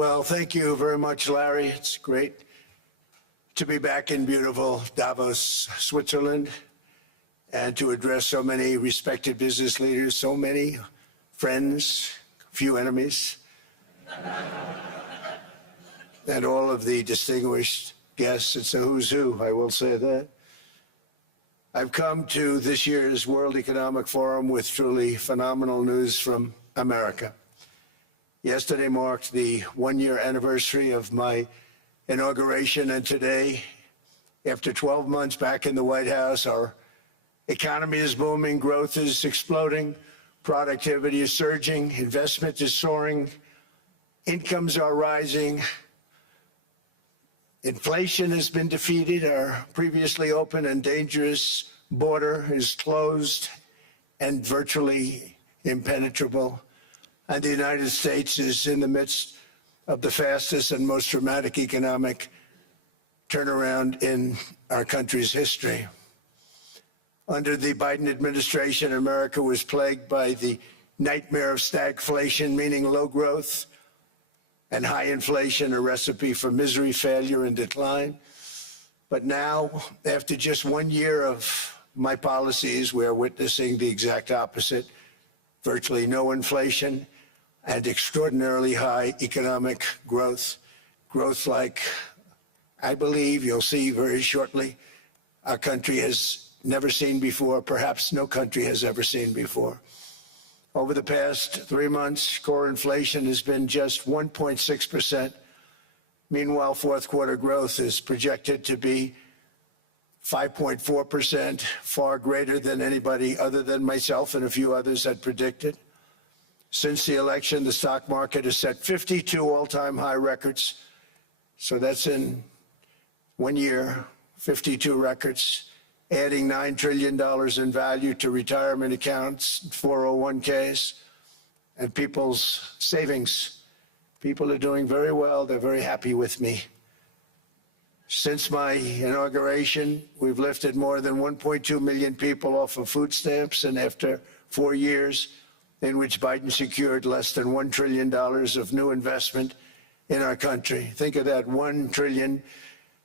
Well, thank you very much, Larry. It's great to be back in beautiful Davos, Switzerland, and to address so many respected business leaders, so many friends, few enemies, and all of the distinguished guests. It's a who's who, I will say that. I've come to this year's World Economic Forum with truly phenomenal news from America. Yesterday marked the one-year anniversary of my inauguration, and today, after 12 months back in the White House, our economy is booming, growth is exploding, productivity is surging, investment is soaring, incomes are rising, inflation has been defeated, our previously open and dangerous border is closed and virtually impenetrable, and the United States is in the midst of the fastest and most dramatic economic turnaround in our country's history. Under the Biden administration, America was plagued by the nightmare of stagflation, meaning low growth, and high inflation, a recipe for misery, failure, and decline. But now, after just 1 year of my policies, we're witnessing the exact opposite: virtually no inflation and extraordinarily high economic growth. Growth like, I believe you'll see very shortly, our country has never seen before, perhaps no country has ever seen before. Over the past 3 months, core inflation has been just 1.6%. Meanwhile, fourth quarter growth is projected to be 5.4%, far greater than anybody other than myself and a few others had predicted. Since the election, the stock market has set 52 all-time high records. So that's in 1 year, 52 records, adding $9 trillion in value to retirement accounts, 401ks, and people's savings. People are doing very well. They're very happy with me. Since my inauguration, we've lifted more than 1.2 million people off of food stamps, and after 4 years in which Biden secured less than $1 trillion of new investment in our country. Think of that, 1 trillion,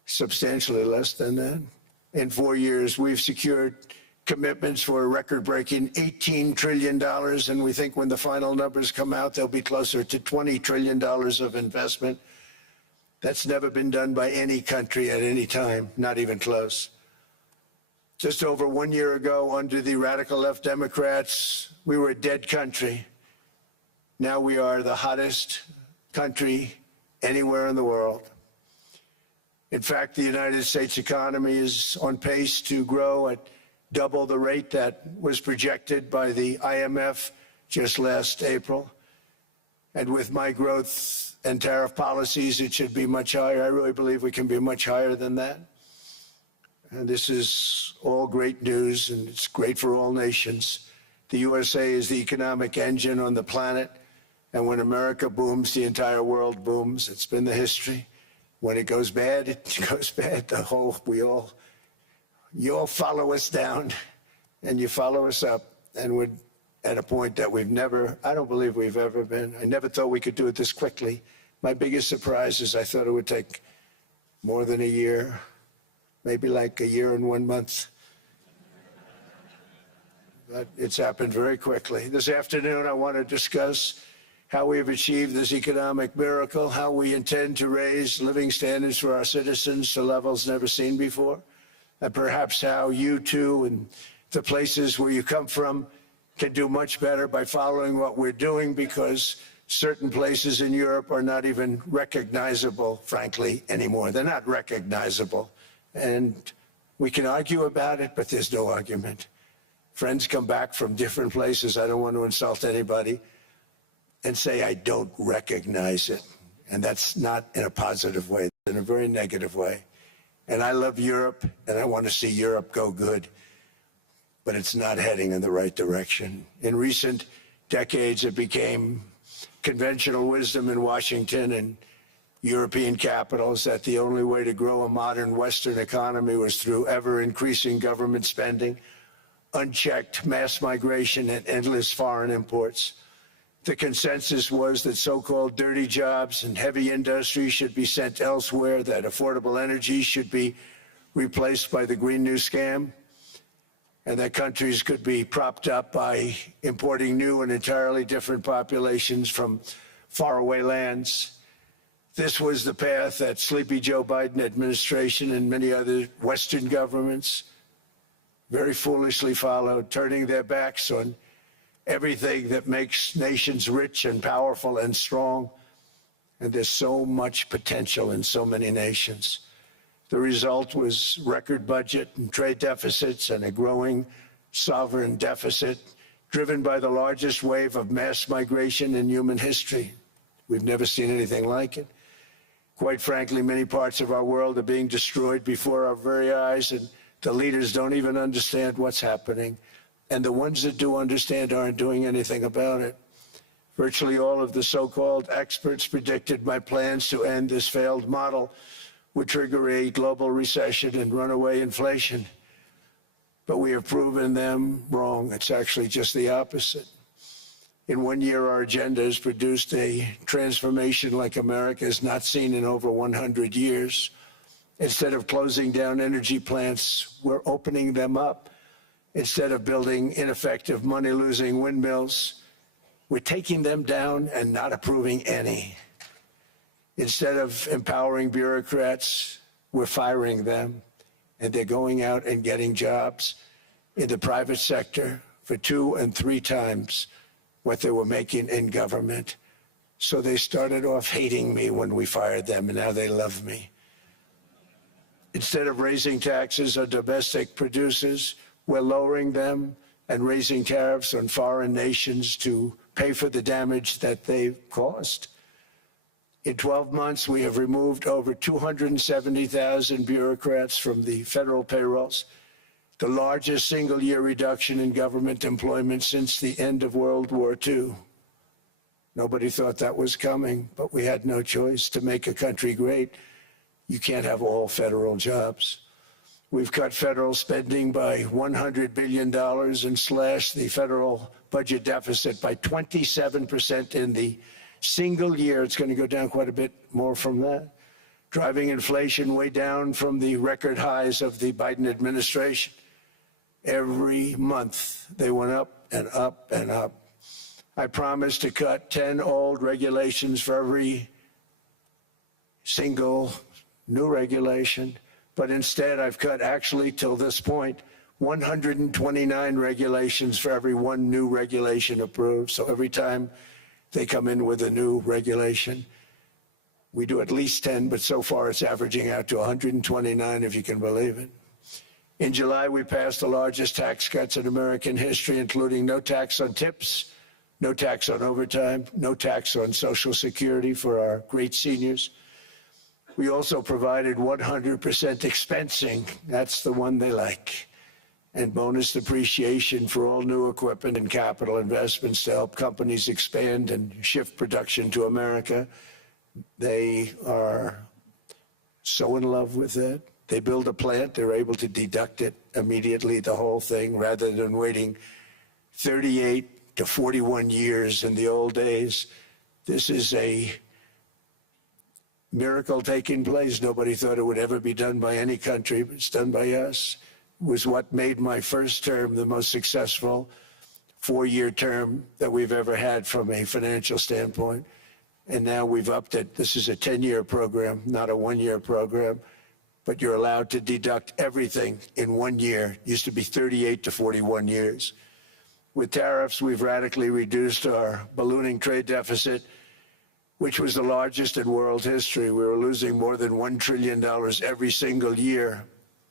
substantially less than that. In 4 years, we've secured commitments for a record-breaking $18 trillion, and we think when the final numbers come out, they'll be closer to $20 trillion of investment. That's never been done by any country at any time, not even close. Just over 1 year ago, under the radical left Democrats, we were a dead country. Now we are the hottest country anywhere in the world. In fact, the United States economy is on pace to grow at double the rate that was projected by the IMF just last April. And with my growth and tariff policies, it should be much higher. I really believe we can be much higher than that. And this is all great news, and it's great for all nations. The USA is the economic engine on the planet, and when America booms, the entire world booms. It's been the history. When it goes bad, it goes bad. You all follow us down, and you follow us up, and we're at a point that I don't believe we've ever been. I never thought we could do it this quickly. My biggest surprise is I thought it would take more than a year. Maybe like a year and 1 month. But it's happened very quickly. This afternoon, I want to discuss how we have achieved this economic miracle, how we intend to raise living standards for our citizens to levels never seen before, and perhaps how you too and the places where you come from can do much better by following what we're doing, because certain places in Europe are not even recognizable, frankly, anymore. They're not recognizable. And we can argue about it, but there's no argument. Friends come back from different places. I don't want to insult anybody, and say, I don't recognize it. And that's not in a positive way, in a very negative way. And I love Europe, and I want to see Europe go good, but it's not heading in the right direction. In recent decades, it became conventional wisdom in Washington and European capitals that the only way to grow a modern Western economy was through ever-increasing government spending, unchecked mass migration, and endless foreign imports. The consensus was that so-called dirty jobs and heavy industry should be sent elsewhere, that affordable energy should be replaced by the Green New Scam, and that countries could be propped up by importing new and entirely different populations from faraway lands. This was the path that sleepy Joe Biden administration and many other Western governments very foolishly followed, turning their backs on everything that makes nations rich and powerful and strong. And there's so much potential in so many nations. The result was record budget and trade deficits and a growing sovereign deficit driven by the largest wave of mass migration in human history. We've never seen anything like it. Quite frankly, many parts of our world are being destroyed before our very eyes, and the leaders don't even understand what's happening. And the ones that do understand aren't doing anything about it. Virtually all of the so-called experts predicted my plans to end this failed model would trigger a global recession and runaway inflation. But we have proven them wrong. It's actually just the opposite. In 1 year, our agenda has produced a transformation like America has not seen in over 100 years. Instead of closing down energy plants, we're opening them up. Instead of building ineffective, money-losing windmills, we're taking them down and not approving any. Instead of empowering bureaucrats, we're firing them, and they're going out and getting jobs in the private sector for 2 and 3 times what they were making in government. So they started off hating me when we fired them, and now they love me. Instead of raising taxes on domestic producers, we're lowering them and raising tariffs on foreign nations to pay for the damage that they've caused. In 12 months, we have removed over 270,000 bureaucrats from the federal payrolls, the largest single-year reduction in government employment since the end of World War II. Nobody thought that was coming, but we had no choice. To make a country great, you can't have all federal jobs. We've cut federal spending by $100 billion and slashed the federal budget deficit by 27% in the single year. It's going to go down quite a bit more from that, driving inflation way down from the record highs of the Biden administration. Every month, they went up and up and up. I promised to cut 10 old regulations for every single new regulation. But instead, I've cut, actually, till this point, 129 regulations for every 1 new regulation approved. So every time they come in with a new regulation, we do at least 10, but so far it's averaging out to 129, if you can believe it. In July, we passed the largest tax cuts in American history, including no tax on tips, no tax on overtime, no tax on Social Security for our great seniors. We also provided 100% expensing, that's the one they like, and bonus depreciation for all new equipment and capital investments to help companies expand and shift production to America. They are so in love with it. They build a plant, they're able to deduct it immediately, the whole thing, rather than waiting 38 to 41 years in the old days. This is a miracle taking place. Nobody thought it would ever be done by any country, but it's done by us. It was what made my first term the most successful 4-year term that we've ever had from a financial standpoint. And now we've upped it. This is a 10-year program, not a 1-year program, but you're allowed to deduct everything in 1 year. It used to be 38 to 41 years. With tariffs, we've radically reduced our ballooning trade deficit, which was the largest in world history. We were losing more than $1 trillion every single year,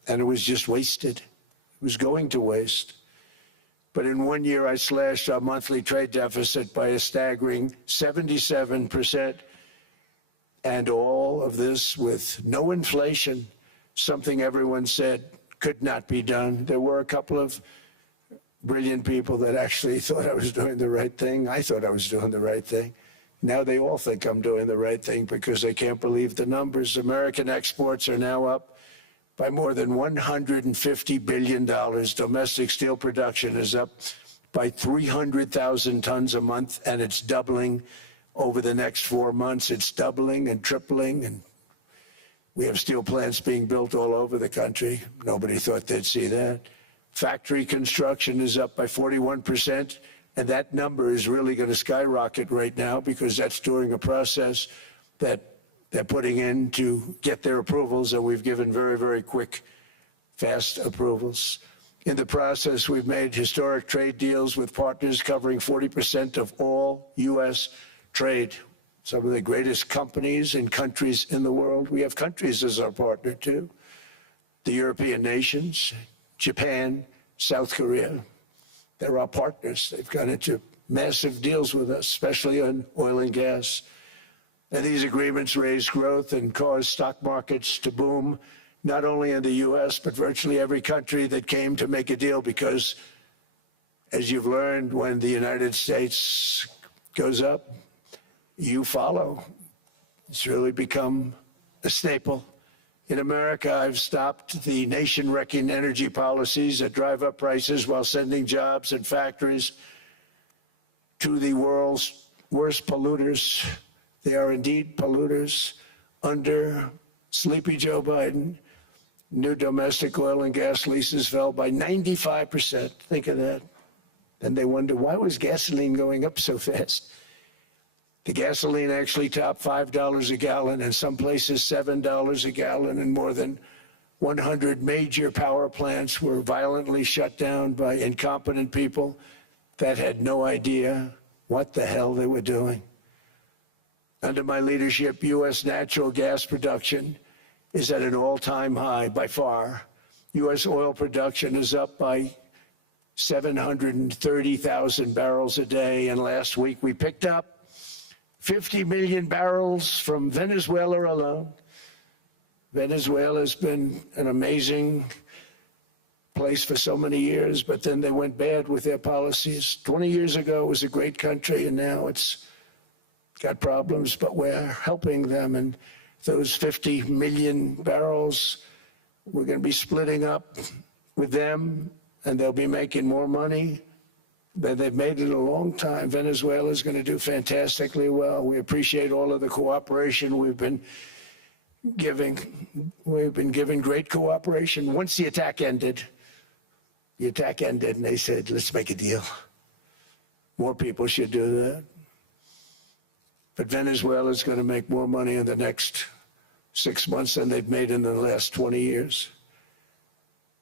and it was just wasted. It was going to waste. But in 1 year, I slashed our monthly trade deficit by a staggering 77%, and all of this with no inflation, something everyone said could not be done. There were a couple of brilliant people that actually thought I was doing the right thing. I thought I was doing the right thing. Now they all think I'm doing the right thing because they can't believe the numbers. American exports are now up by more than $150 billion. Domestic steel production is up by 300,000 tons a month, and it's doubling over the next 4 months. It's doubling and tripling, and we have steel plants being built all over the country. Nobody thought they'd see that. Factory construction is up by 41%, and that number is really going to skyrocket right now because that's during a process that they're putting in to get their approvals, and we've given very, very quick, fast approvals. In the process, we've made historic trade deals with partners covering 40% of all U.S. trade. Some of the greatest companies and countries in the world. We have countries as our partner, too. The European nations, Japan, South Korea. They're our partners. They've got into massive deals with us, especially on oil and gas. And these agreements raise growth and cause stock markets to boom, not only in the U.S., but virtually every country that came to make a deal, because, as you've learned, when the United States goes up, you follow. It's really become a staple. In America, I've stopped the nation-wrecking energy policies that drive up prices while sending jobs and factories to the world's worst polluters. They are indeed polluters. Under sleepy Joe Biden, new domestic oil and gas leases fell by 95%. Think of that. Then they wonder, why was gasoline going up so fast? The gasoline actually topped $5 a gallon, and some places $7 a gallon, and more than 100 major power plants were violently shut down by incompetent people that had no idea what the hell they were doing. Under my leadership, U.S. natural gas production is at an all-time high by far. U.S. oil production is up by 730,000 barrels a day, and last week we picked up 50 million barrels from Venezuela alone. Venezuela's been an amazing place for so many years, but then they went bad with their policies. 20 years ago, it was a great country, and now it's got problems, but we're helping them. And those 50 million barrels, we're going to be splitting up with them, and they'll be making more money than they've made in a long time. Venezuela is going to do fantastically well. We appreciate all of the cooperation we've been giving. We've been giving great cooperation. Once the attack ended, and they said, let's make a deal. More people should do that. But Venezuela is going to make more money in the next 6 months than they've made in the last 20 years.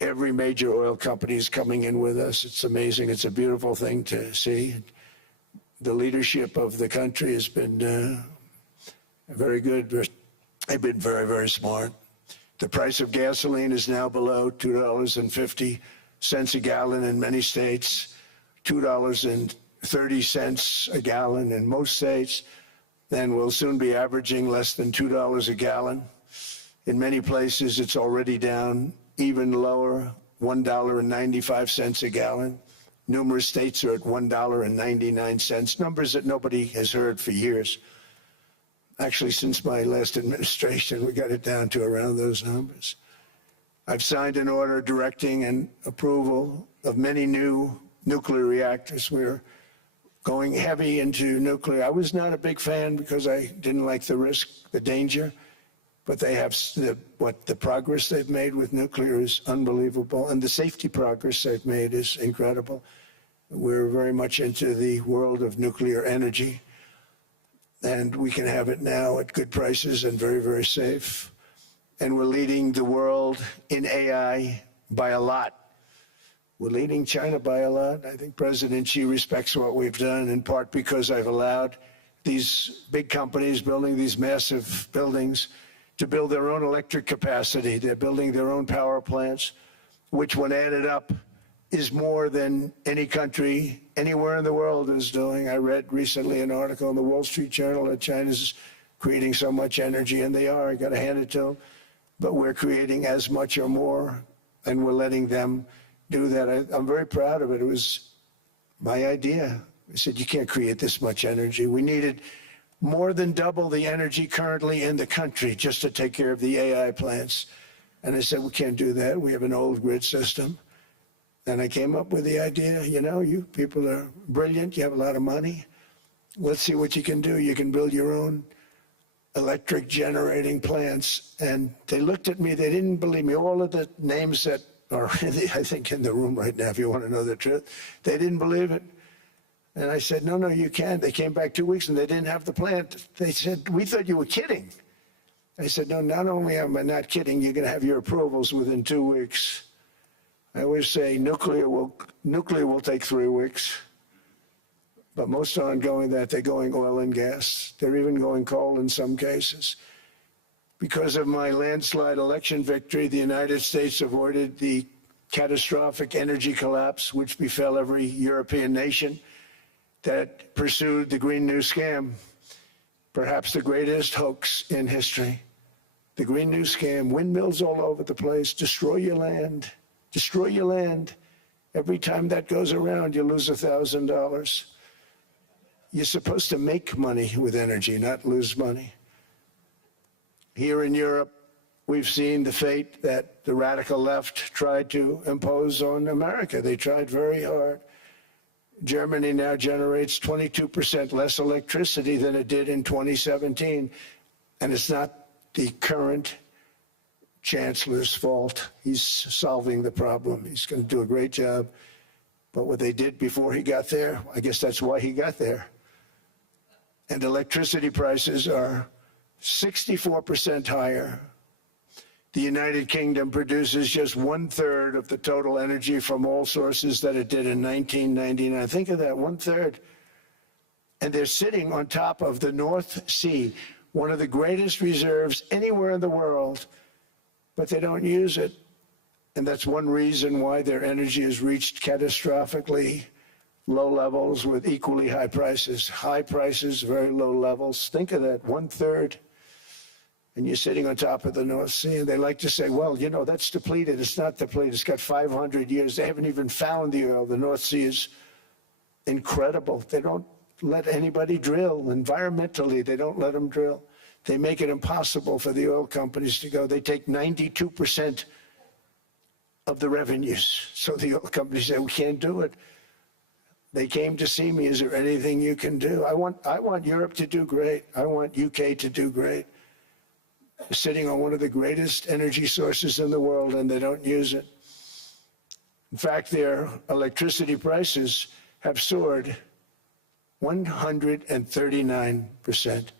Every major oil company is coming in with us. It's amazing. It's a beautiful thing to see. The leadership of the country has been very good. They've been very, very smart. The price of gasoline is now below $2.50 a gallon in many states, $2.30 a gallon in most states. Then we'll soon be averaging less than $2 a gallon. In many places, it's already down even lower, $1.95 a gallon. Numerous states are at $1.99, numbers that nobody has heard for years. Actually, since my last administration, we got it down to around those numbers. I've signed an order directing and approval of many new nuclear reactors. We're going heavy into nuclear. I was not a big fan because I didn't like the risk, the danger, but they have the progress they've made with nuclear is unbelievable, and the safety progress they've made is incredible. We're very much into the world of nuclear energy, and we can have it now at good prices and very, very safe. And we're leading the world in AI by a lot. We're leading China by a lot. I think President Xi respects what we've done, in part because I've allowed these big companies building these massive buildings to build their own electric capacity. They're building their own power plants, which, when added up, is more than any country anywhere in the world is doing. I read recently an article in the Wall Street Journal that China's creating so much energy, and they are. I got to hand it to them. But we're creating as much or more, and we're letting them do that. I'm very proud of it. It was my idea. I said, you can't create this much energy. We needed more than double the energy currently in the country just to take care of the AI plants. And I said, we can't do that. We have an old grid system. And I came up with the idea, you know, you people are brilliant, you have a lot of money. Let's see what you can do. You can build your own electric generating plants. And they looked at me, they didn't believe me. All of the names that are, I think, in the room right now, if you want to know the truth, they didn't believe it. And I said, no, you can't. They came back 2 weeks and they didn't have the plant. They said, we thought you were kidding. I said, no, not only am I not kidding, you're going to have your approvals within 2 weeks. I always say nuclear will take 3 weeks. But most aren't going that. They're going oil and gas. They're even going coal in some cases. Because of my landslide election victory, the United States avoided the catastrophic energy collapse which befell every European nation that pursued the Green New Scam, perhaps the greatest hoax in history. The Green New Scam, windmills all over the place, destroy your land, destroy your land. Every time that goes around, you lose $1,000. You're supposed to make money with energy, not lose money. Here in Europe, we've seen the fate that the radical left tried to impose on America. They tried very hard. Germany now generates 22% less electricity than it did in 2017. And it's not the current chancellor's fault. He's solving the problem. He's going to do a great job. But what they did before he got there, I guess that's why he got there. And electricity prices are 64% higher. The United Kingdom produces just 1/3 of the total energy from all sources that it did in 1999. Think of that, 1/3. And they're sitting on top of the North Sea, one of the greatest reserves anywhere in the world, but they don't use it. And that's one reason why their energy has reached catastrophically low levels with equally high prices. High prices, very low levels. Think of that, 1/3. And you're sitting on top of the North Sea, and they like to say, well, you know, that's depleted. It's not depleted. It's got 500 years. They haven't even found the oil. The North Sea is incredible. They don't let anybody drill. Environmentally, they don't let them drill. They make it impossible for the oil companies to go. They take 92% of the revenues. So the oil companies say, we can't do it. They came to see me. Is there anything you can do? I want Europe to do great. I want UK to do great. They're sitting on one of the greatest energy sources in the world, and they don't use it. In fact, their electricity prices have soared 139%.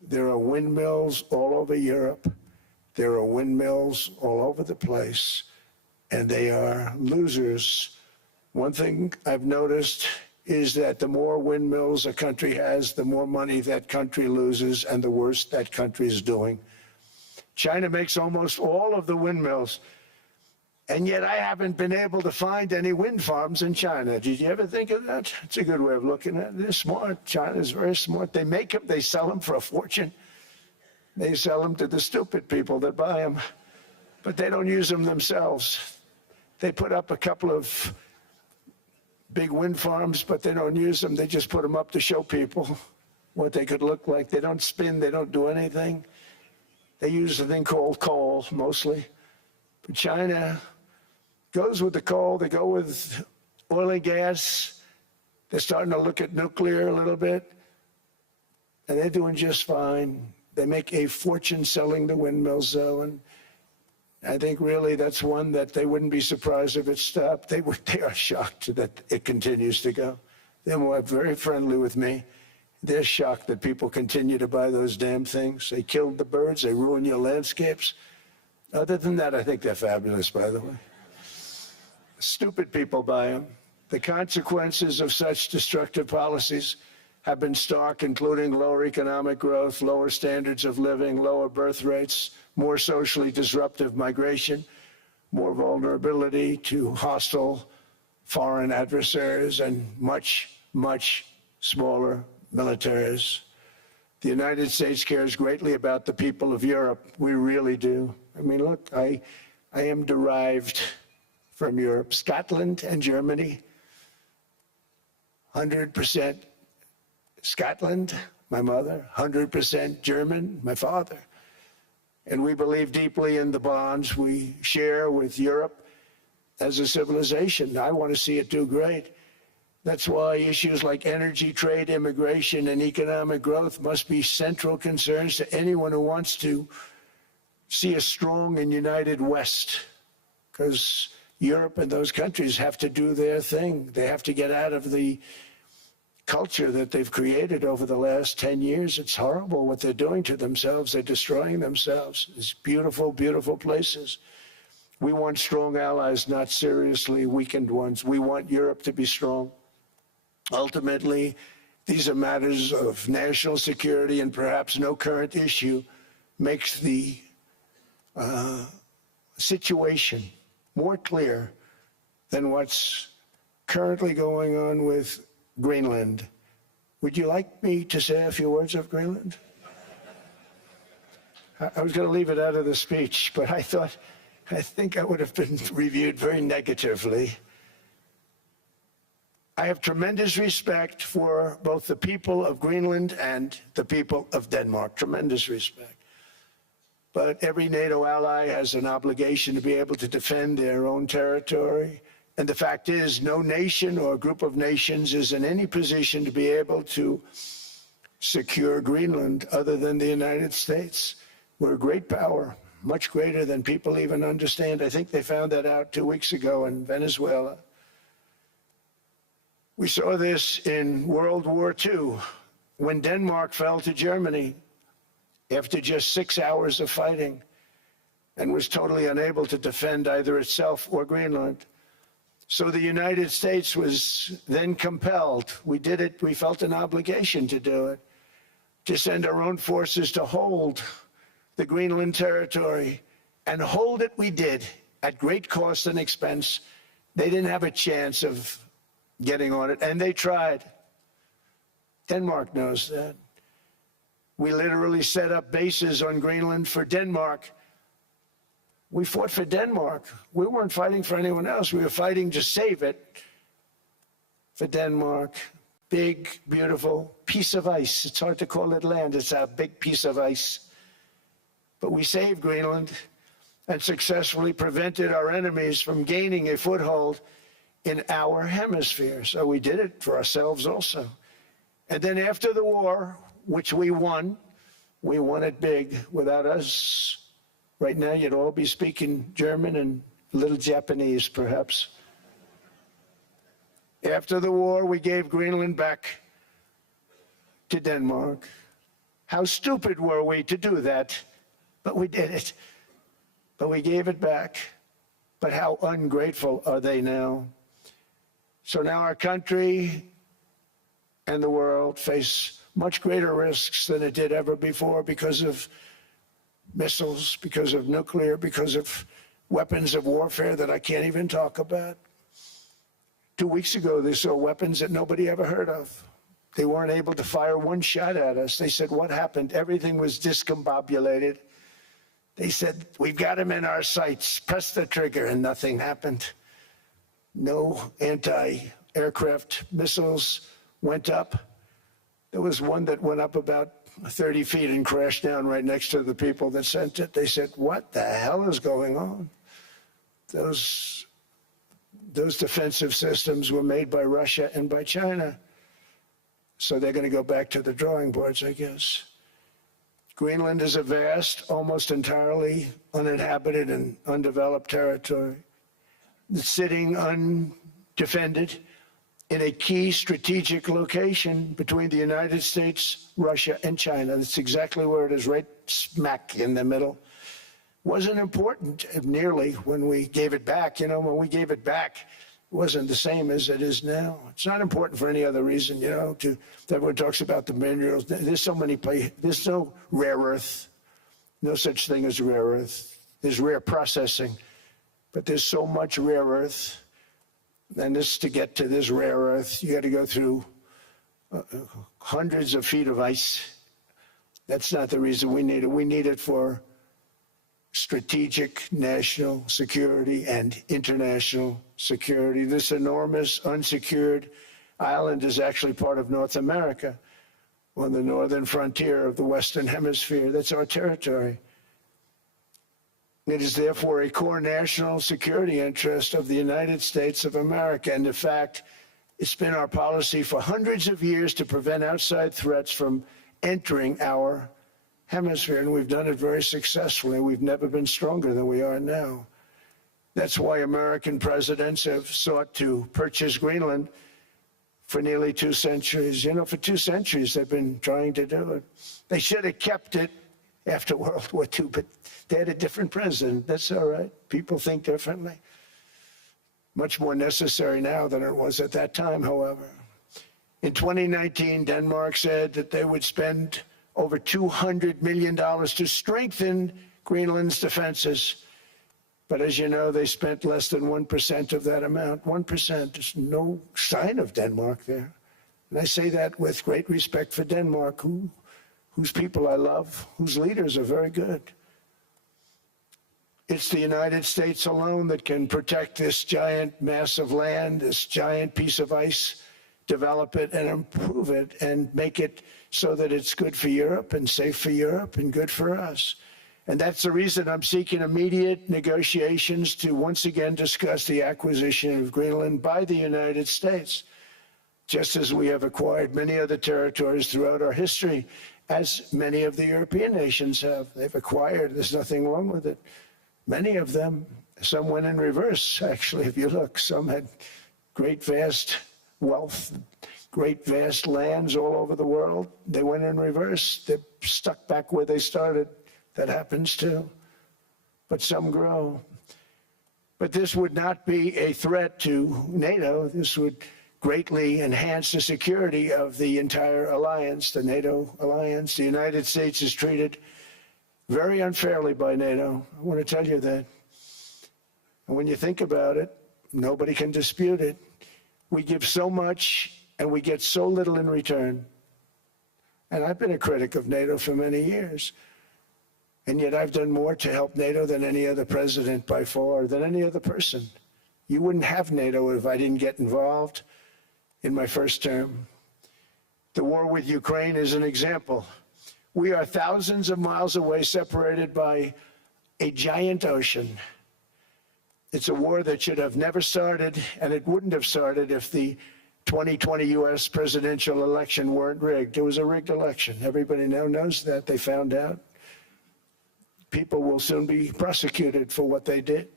There are windmills all over Europe. There are windmills all over the place, and they are losers. One thing I've noticed is that the more windmills a country has, the more money that country loses and the worse that country is doing. China makes almost all of the windmills, and yet I haven't been able to find any wind farms in China. Did you ever think of that? It's a good way of looking at it. They're smart. China's very smart. They make them, they sell them for a fortune. They sell them to the stupid people that buy them, but they don't use them themselves. They put up a couple of big wind farms, but they don't use them. They just put them up to show people what they could look like. They don't spin, they don't do anything. They use a thing called coal, mostly. But China goes with the coal, they go with oil and gas. They're starting to look at nuclear a little bit, and they're doing just fine. They make a fortune selling the windmills, though, and I think really that's one that they wouldn't be surprised if it stopped. They are shocked that it continues to go. They're very friendly with me. They're shocked that people continue to buy those damn things. They killed the birds. They ruin your landscapes. Other than that, I think they're fabulous, by the way. Stupid people buy them. The consequences of such destructive policies have been stark, including lower economic growth, lower standards of living, lower birth rates, more socially disruptive migration, more vulnerability to hostile foreign adversaries, and much, much smaller militaries. The United States cares greatly about the people of Europe. We really do. I mean, look, I am derived from Europe. Scotland and Germany, 100% Scotland, my mother, 100% German, my father. And we believe deeply in the bonds we share with Europe. as a civilization. I want to see it do great. That's why issues like energy, trade, immigration, and economic growth must be central concerns to anyone who wants to see a strong and united West, because Europe and those countries have to do their thing. They have to get out of the culture that they've created over the last 10 years. It's horrible what they're doing to themselves. They're destroying themselves. It's beautiful, beautiful places. We want strong allies, not seriously weakened ones. We want Europe to be strong. Ultimately, these are matters of national security, and perhaps no current issue makes the situation more clear than what's currently going on with Greenland. Would you like me to say a few words of Greenland? I was going to leave it out of the speech, but I think I would have been reviewed very negatively. I have tremendous respect for both the people of Greenland and the people of Denmark, tremendous respect. But every NATO ally has an obligation to be able to defend their own territory. And the fact is, no nation or group of nations is in any position to be able to secure Greenland other than the United States. We're a great power, much greater than people even understand. I think they found that out 2 weeks ago in Venezuela. We saw this in World War II, when Denmark fell to Germany after just 6 hours of fighting and was totally unable to defend either itself or Greenland. So the United States was then compelled, we did it, we felt an obligation to do it, to send our own forces to hold the Greenland territory, and hold it we did at great cost and expense. They didn't have a chance of getting on it, and they tried. Denmark knows that. We literally set up bases on Greenland for Denmark. We fought for Denmark. We weren't fighting for anyone else. We were fighting to save it for Denmark. Big, beautiful piece of ice. It's hard to call it land. It's a big piece of ice. But we saved Greenland and successfully prevented our enemies from gaining a foothold in our hemisphere. So we did it for ourselves also. And then after the war, which we won it big. Without us, right now you'd all be speaking German and a little Japanese, perhaps. After the war, we gave Greenland back to Denmark. How stupid were we to do that? But we did it. But we gave it back. But how ungrateful are they now? So now our country and the world face much greater risks than it did ever before because of missiles, because of nuclear, because of weapons of warfare that I can't even talk about. 2 weeks ago, they saw weapons that nobody ever heard of. They weren't able to fire one shot at us. They said, what happened? Everything was discombobulated. They said, we've got them in our sights. Press the trigger, and nothing happened. No anti-aircraft missiles went up. There was one that went up about 30 feet and crashed down right next to the people that sent it. They said, what the hell is going on? Those defensive systems were made by Russia and by China. So they're going to go back to the drawing boards, I guess. Greenland is a vast, almost entirely uninhabited and undeveloped territory, sitting undefended in a key strategic location between the United States, Russia, and China. That's exactly where it is, right smack in the middle. Wasn't important nearly when we gave it back. You know, when we gave it back, it wasn't the same as it is now. It's not important for any other reason, you know, everyone talks about the minerals. There's so many places. There's no rare earth, no such thing as rare earth. There's rare processing, but there's so much rare earth. And this, to get to this rare earth, you got to go through hundreds of feet of ice. That's not the reason we need it. We need it for strategic national security and international security. This enormous unsecured island is actually part of North America, on the northern frontier of the Western Hemisphere. That's our territory. It is therefore a core national security interest of the United States of America. And in fact, it's been our policy for hundreds of years to prevent outside threats from entering our hemisphere, and we've done it very successfully. We've never been stronger than we are now. That's why American presidents have sought to purchase Greenland for nearly 2 centuries. You know, for 2 centuries they've been trying to do it. They should have kept it after World War II, but they had a different president. That's all right. People think differently. Much more necessary now than it was at that time, however. In 2019, Denmark said that they would spend over $200 million to strengthen Greenland's defenses. But as you know, they spent less than 1% of that amount. 1%. There's no sign of Denmark there. And I say that with great respect for Denmark, whose people I love, whose leaders are very good. It's the United States alone that can protect this giant mass of land, this giant piece of ice, develop it and improve it and make it so that it's good for Europe and safe for Europe and good for us. And that's the reason I'm seeking immediate negotiations to once again discuss the acquisition of Greenland by the United States, just as we have acquired many other territories throughout our history, as many of the European nations have. They've acquired, there's nothing wrong with it. Many of them, some went in reverse, actually, if you look. Some had great vast wealth, great vast lands all over the world. They went in reverse. They're stuck back where they started. That happens too. But some grow. But this would not be a threat to NATO. This would greatly enhance the security of the entire alliance, the NATO alliance. The United States is treated very unfairly by NATO. I want to tell you that. And when you think about it, nobody can dispute it. We give so much and we get so little in return. And I've been a critic of NATO for many years. And yet I've done more to help NATO than any other president by far, than any other person. You wouldn't have NATO if I didn't get involved in my first term. The war with Ukraine is an example. We are thousands of miles away, separated by a giant ocean. It's a war that should have never started, and it wouldn't have started if the 2020 U.S. presidential election weren't rigged. It was a rigged election. Everybody now knows that. They found out. People will soon be prosecuted for what they did.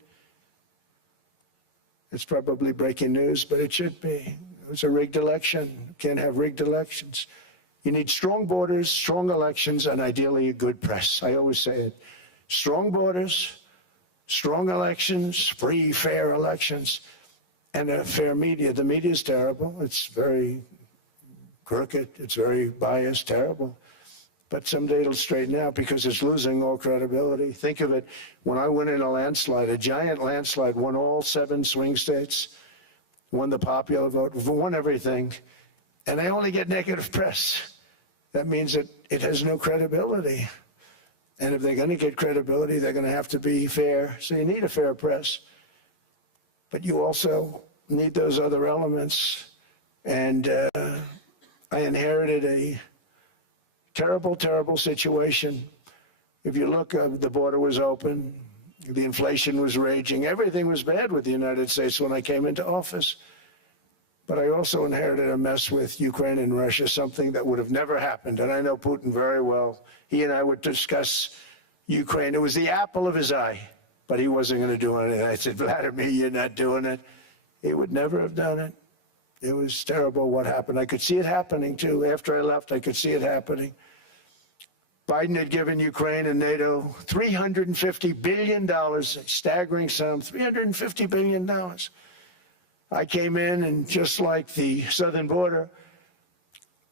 It's probably breaking news, but it should be. It was a rigged election. You can't have rigged elections. You need strong borders, strong elections, and ideally a good press. I always say it. Strong borders, strong elections, free, fair elections, and a fair media. The media is terrible. It's very crooked. It's very biased, terrible. But someday it'll straighten out because it's losing all credibility. Think of it, when I went in a landslide, a giant landslide, won all 7 swing states, won the popular vote, won everything, and I only get negative press. That means that it has no credibility. And if they're going to get credibility, they're going to have to be fair. So you need a fair press. But you also need those other elements. And I inherited a terrible, terrible situation. If you look, the border was open, the inflation was raging, everything was bad with the United States when I came into office. But I also inherited a mess with Ukraine and Russia, something that would have never happened. And I know Putin very well. He and I would discuss Ukraine. It was the apple of his eye, but he wasn't going to do anything. I said, Vladimir, you're not doing it. He would never have done it. It was terrible what happened. I could see it happening, too. After I left, I could see it happening. Biden had given Ukraine and NATO $350 billion, a staggering sum, $350 billion. I came in, and just like the southern border,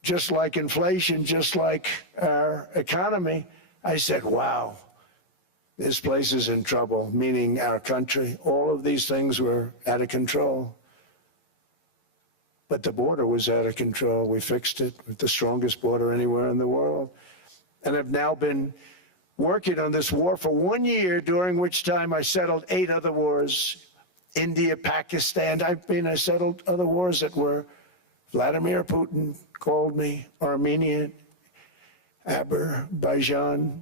just like inflation, just like our economy, I said, wow, this place is in trouble, meaning our country. All of these things were out of control. But the border was out of control. We fixed it with the strongest border anywhere in the world. And I've now been working on this war for 1 year, during which time I settled 8 other wars. India, Pakistan. I settled other wars that were Vladimir Putin called me, Armenia, Azerbaijan,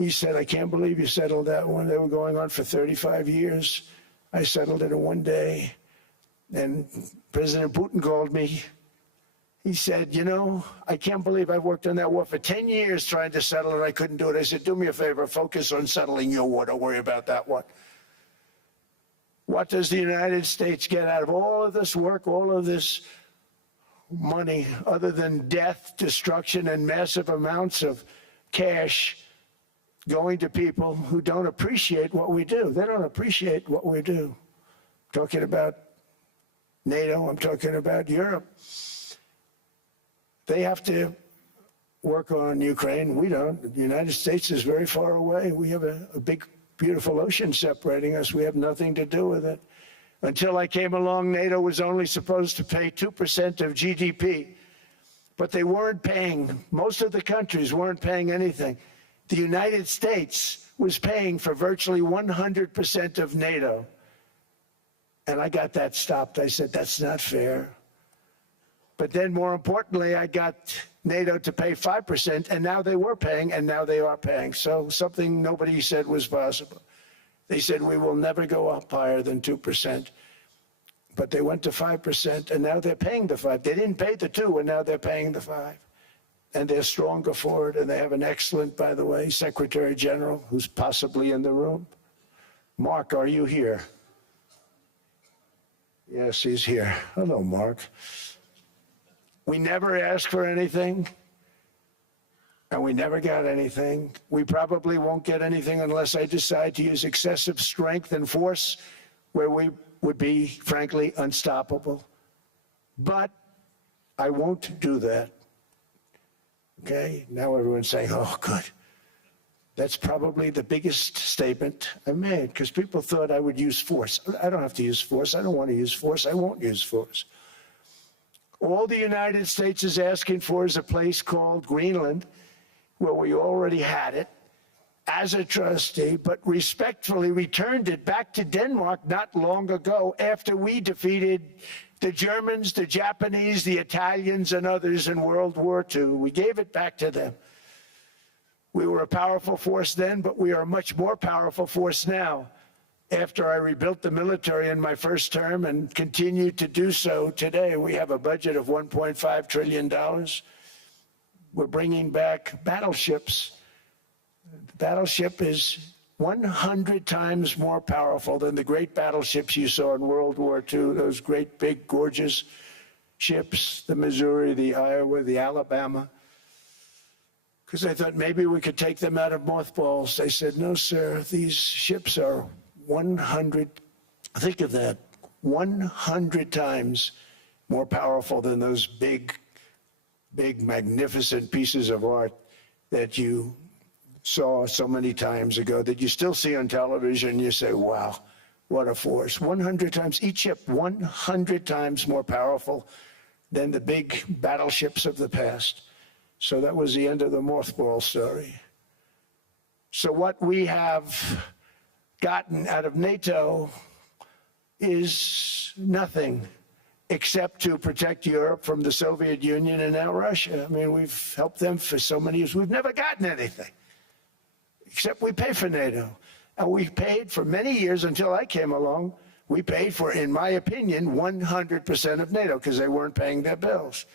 He said, I can't believe you settled that one. They were going on for 35 years. I settled it in one day. And President Putin called me. He said, you know, I can't believe I've worked on that war for 10 years trying to settle it. I couldn't do it. I said, do me a favor, focus on settling your war. Don't worry about that one. What does the United States get out of all of this work, all of this money, other than death, destruction, and massive amounts of cash going to people who don't appreciate what we do? They don't appreciate what we do. I'm talking about NATO. I'm talking about Europe. They have to work on Ukraine. We don't. The United States is very far away. We have a big, beautiful ocean separating us. We have nothing to do with it. Until I came along, NATO was only supposed to pay 2% of GDP. But they weren't paying, most of the countries weren't paying anything. The United States was paying for virtually 100% of NATO. And I got that stopped. I said, that's not fair. But then more importantly, I got NATO to pay 5%, and now they were paying, and now they are paying. So something nobody said was possible. They said, we will never go up higher than 2%. But they went to 5%, and now they're paying the 5. They didn't pay the 2, and now they're paying the 5. And they're stronger for it, and they have an excellent, by the way, Secretary General, who's possibly in the room. Mark, are you here? Yes, he's here. Hello, Mark. We never asked for anything, and we never got anything. We probably won't get anything unless I decide to use excessive strength and force where we would be, frankly, unstoppable. But I won't do that. Okay? Now everyone's saying, oh, good. That's probably the biggest statement I made, because people thought I would use force. I don't have to use force. I don't want to use force. I won't use force. All the United States is asking for is a place called Greenland, where we already had it as a trustee, but respectfully returned it back to Denmark not long ago after we defeated the Germans, the Japanese, the Italians, and others in World War II. We gave it back to them. We were a powerful force then, but we are a much more powerful force now. After I rebuilt the military in my first term and continue to do so today, we have a budget of $1.5 trillion. We're bringing back battleships. The battleship is 100 times more powerful than the great battleships you saw in World War II, those great, big, gorgeous ships, the Missouri, the Iowa, the Alabama. Because I thought maybe we could take them out of mothballs. They said, no, sir, these ships are 100, think of that, 100 times more powerful than those big, magnificent pieces of art that you saw so many times ago, that you still see on television. You say, wow, what a force. 100 times, each ship 100 times more powerful than the big battleships of the past. So that was the end of the mothball story. So what we have gotten out of NATO is nothing except to protect Europe from the Soviet Union and now Russia. I mean, we've helped them for so many years. We've never gotten anything, except we pay for NATO. And we paid for many years until I came along. We paid for, in my opinion, 100% of NATO because they weren't paying their bills.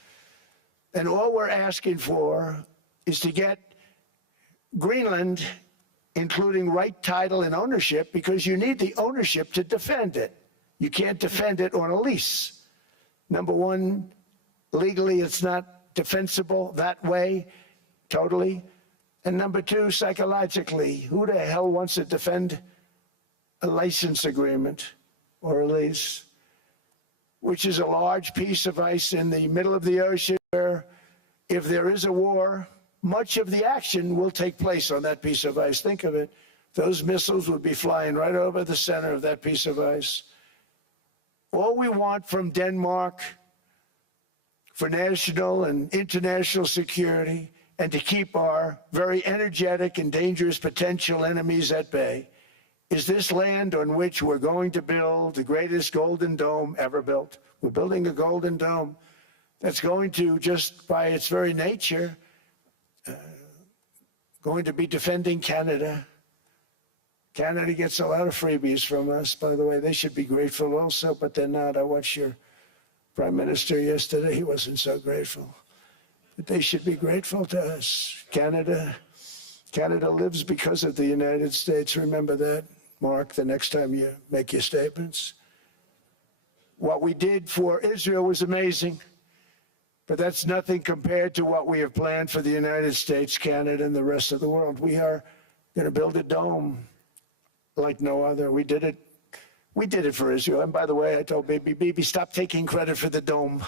And all we're asking for is to get Greenland, including right title and ownership, because you need the ownership to defend it. You can't defend it on a lease. Number one, legally it's not defensible that way, totally. And number two, psychologically, who the hell wants to defend a license agreement or a lease, which is a large piece of ice in the middle of the ocean where if there is a war, much of the action will take place on that piece of ice. Think of it. Those missiles would be flying right over the center of that piece of ice. All we want from Denmark for national and international security and to keep our very energetic and dangerous potential enemies at bay is this land on which we're going to build the greatest golden dome ever built. We're building a golden dome that's going to, just by its very nature, going to be defending Canada. Canada gets a lot of freebies from us, by the way. They should be grateful also, but they're not. I watched your Prime Minister yesterday. He wasn't so grateful. But they should be grateful to us. Canada lives because of the United States. Remember that, Mark, the next time you make your statements. What we did for Israel was amazing, but that's nothing compared to what we have planned for the United States, Canada, and the rest of the world. We are going to build a dome like no other. We did it for Israel. And by the way, I told Bibi, stop taking credit for the dome.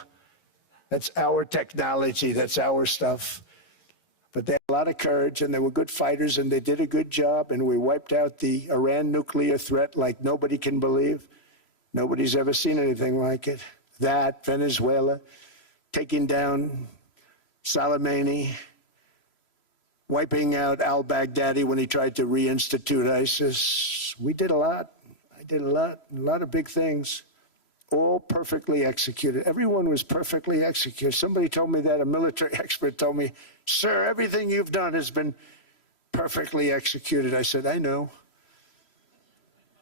That's our technology. That's our stuff. But they had a lot of courage, and they were good fighters, and they did a good job, and we wiped out the Iran nuclear threat like nobody can believe. Nobody's ever seen anything like it. That, Venezuela, taking down Soleimani, wiping out al-Baghdadi when he tried to reinstitute ISIS. We did a lot. I did a lot of big things, all perfectly executed. Everyone was perfectly executed. Somebody told me that, a military expert told me, sir, everything you've done has been perfectly executed. I said, I know.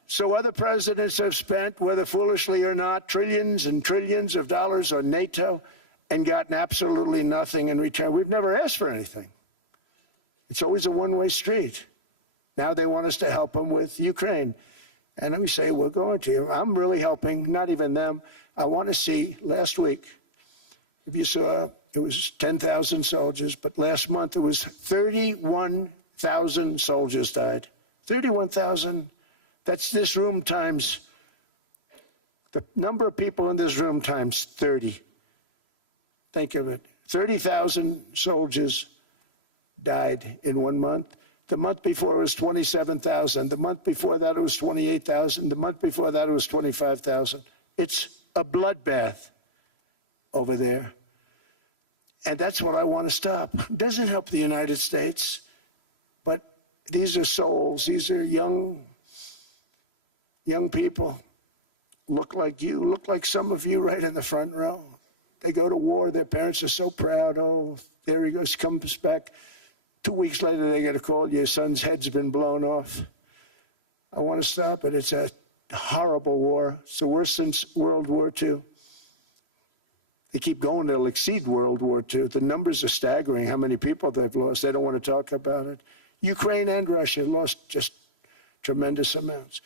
So other presidents have spent, whether foolishly or not, trillions and trillions of dollars on NATO and gotten absolutely nothing in return. We've never asked for anything. It's always a one-way street. Now they want us to help them with Ukraine. And we say, we're going to. I'm really helping, not even them. I want to see, last week, if you saw, it was 10,000 soldiers, but last month it was 31,000 soldiers died. 31,000. That's this room times, the number of people in this room times 30. Think of it. 30,000 soldiers died in 1 month. The month before it was 27,000. The month before that it was 28,000. The month before that it was 25,000. It's a bloodbath over there. And that's what I want to stop. It doesn't help the United States, but these are souls. These are young people. Look like you, look like some of you right in the front row. They go to war. Their parents are so proud. Oh, there he goes, comes back. 2 weeks later, they get a call, your son's head's been blown off. I want to stop it. It's a horrible war. It's the worst since World War II. They keep going, they'll exceed World War II. The numbers are staggering, how many people they've lost. They don't want to talk about it. Ukraine and Russia lost just tremendous amounts.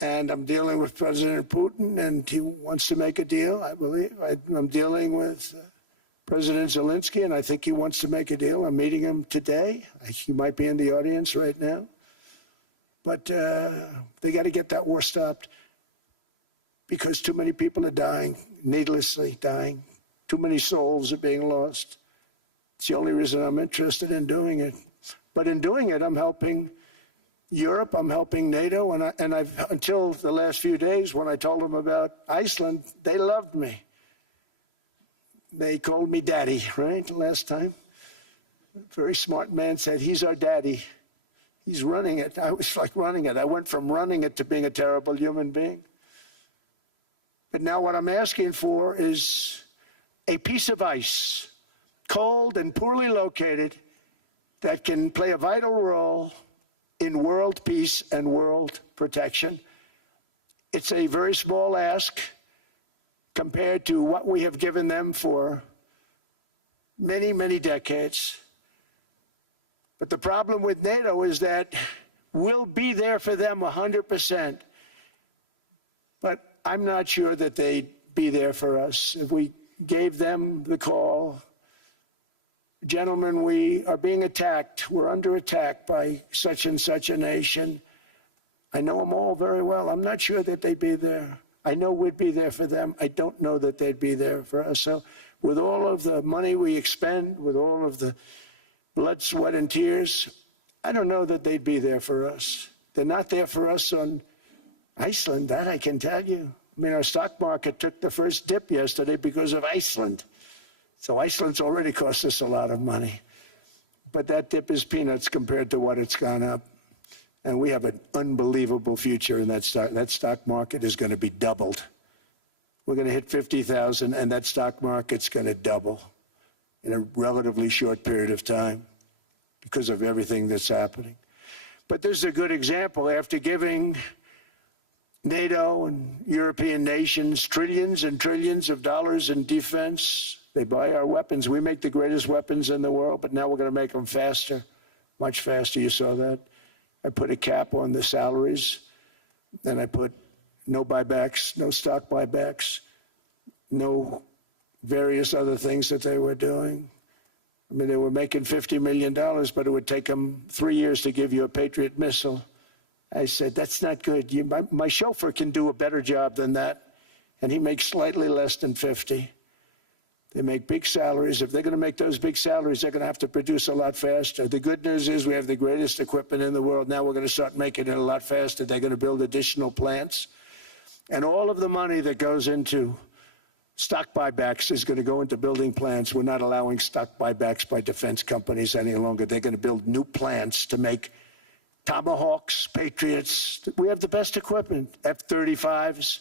And I'm dealing with President Putin, and he wants to make a deal, I believe. I'm dealing with President Zelensky, and I think he wants to make a deal. I'm meeting him today. He might be in the audience right now. But they got to get that war stopped because too many people are dying, needlessly dying. Too many souls are being lost. It's the only reason I'm interested in doing it. But in doing it, I'm helping Europe, I'm helping NATO, and I've until the last few days when I told them about Iceland, they loved me. They called me daddy, right, last time. A very smart man said, he's our daddy. He's running it. I was like running it. I went from running it to being a terrible human being. But now what I'm asking for is a piece of ice, cold and poorly located, that can play a vital role in world peace and world protection. It's a very small ask compared to what we have given them for many, many decades. But the problem with NATO is that we'll be there for them 100%. But I'm not sure that they'd be there for us if we gave them the call. Gentlemen, we are being attacked. We're under attack by such and such a nation. I know them all very well. I'm not sure that they'd be there. I know we'd be there for them. I don't know that they'd be there for us. So with all of the money we expend, with all of the blood, sweat, and tears, I don't know that they'd be there for us. They're not there for us on Iceland, that I can tell you. I mean, our stock market took the first dip yesterday because of Iceland. So Iceland's already cost us a lot of money. But that dip is peanuts compared to what it's gone up. And we have an unbelievable future in that stock. That stock market is going to be doubled. We're going to hit 50,000, and that stock market's going to double in a relatively short period of time. because of everything that's happening. But this is a good example. After giving NATO and European nations trillions and trillions of dollars in defense, they buy our weapons. We make the greatest weapons in the world, but now we're going to make them faster, much faster. You saw that. I put a cap on the salaries, and I put no buybacks, no stock buybacks, no various other things that they were doing. I mean, they were making $50 million, but it would take them 3 years to give you a Patriot missile. I said, that's not good. My chauffeur can do a better job than that, and he makes slightly less than 50. They make big salaries. If they're going to make those big salaries, they're going to have to produce a lot faster. The good news is we have the greatest equipment in the world. Now we're going to start making it a lot faster. They're going to build additional plants. And all of the money that goes into stock buybacks is going to go into building plants. We're not allowing stock buybacks by defense companies any longer. They're going to build new plants to make Tomahawks, Patriots. We have the best equipment, F-35s,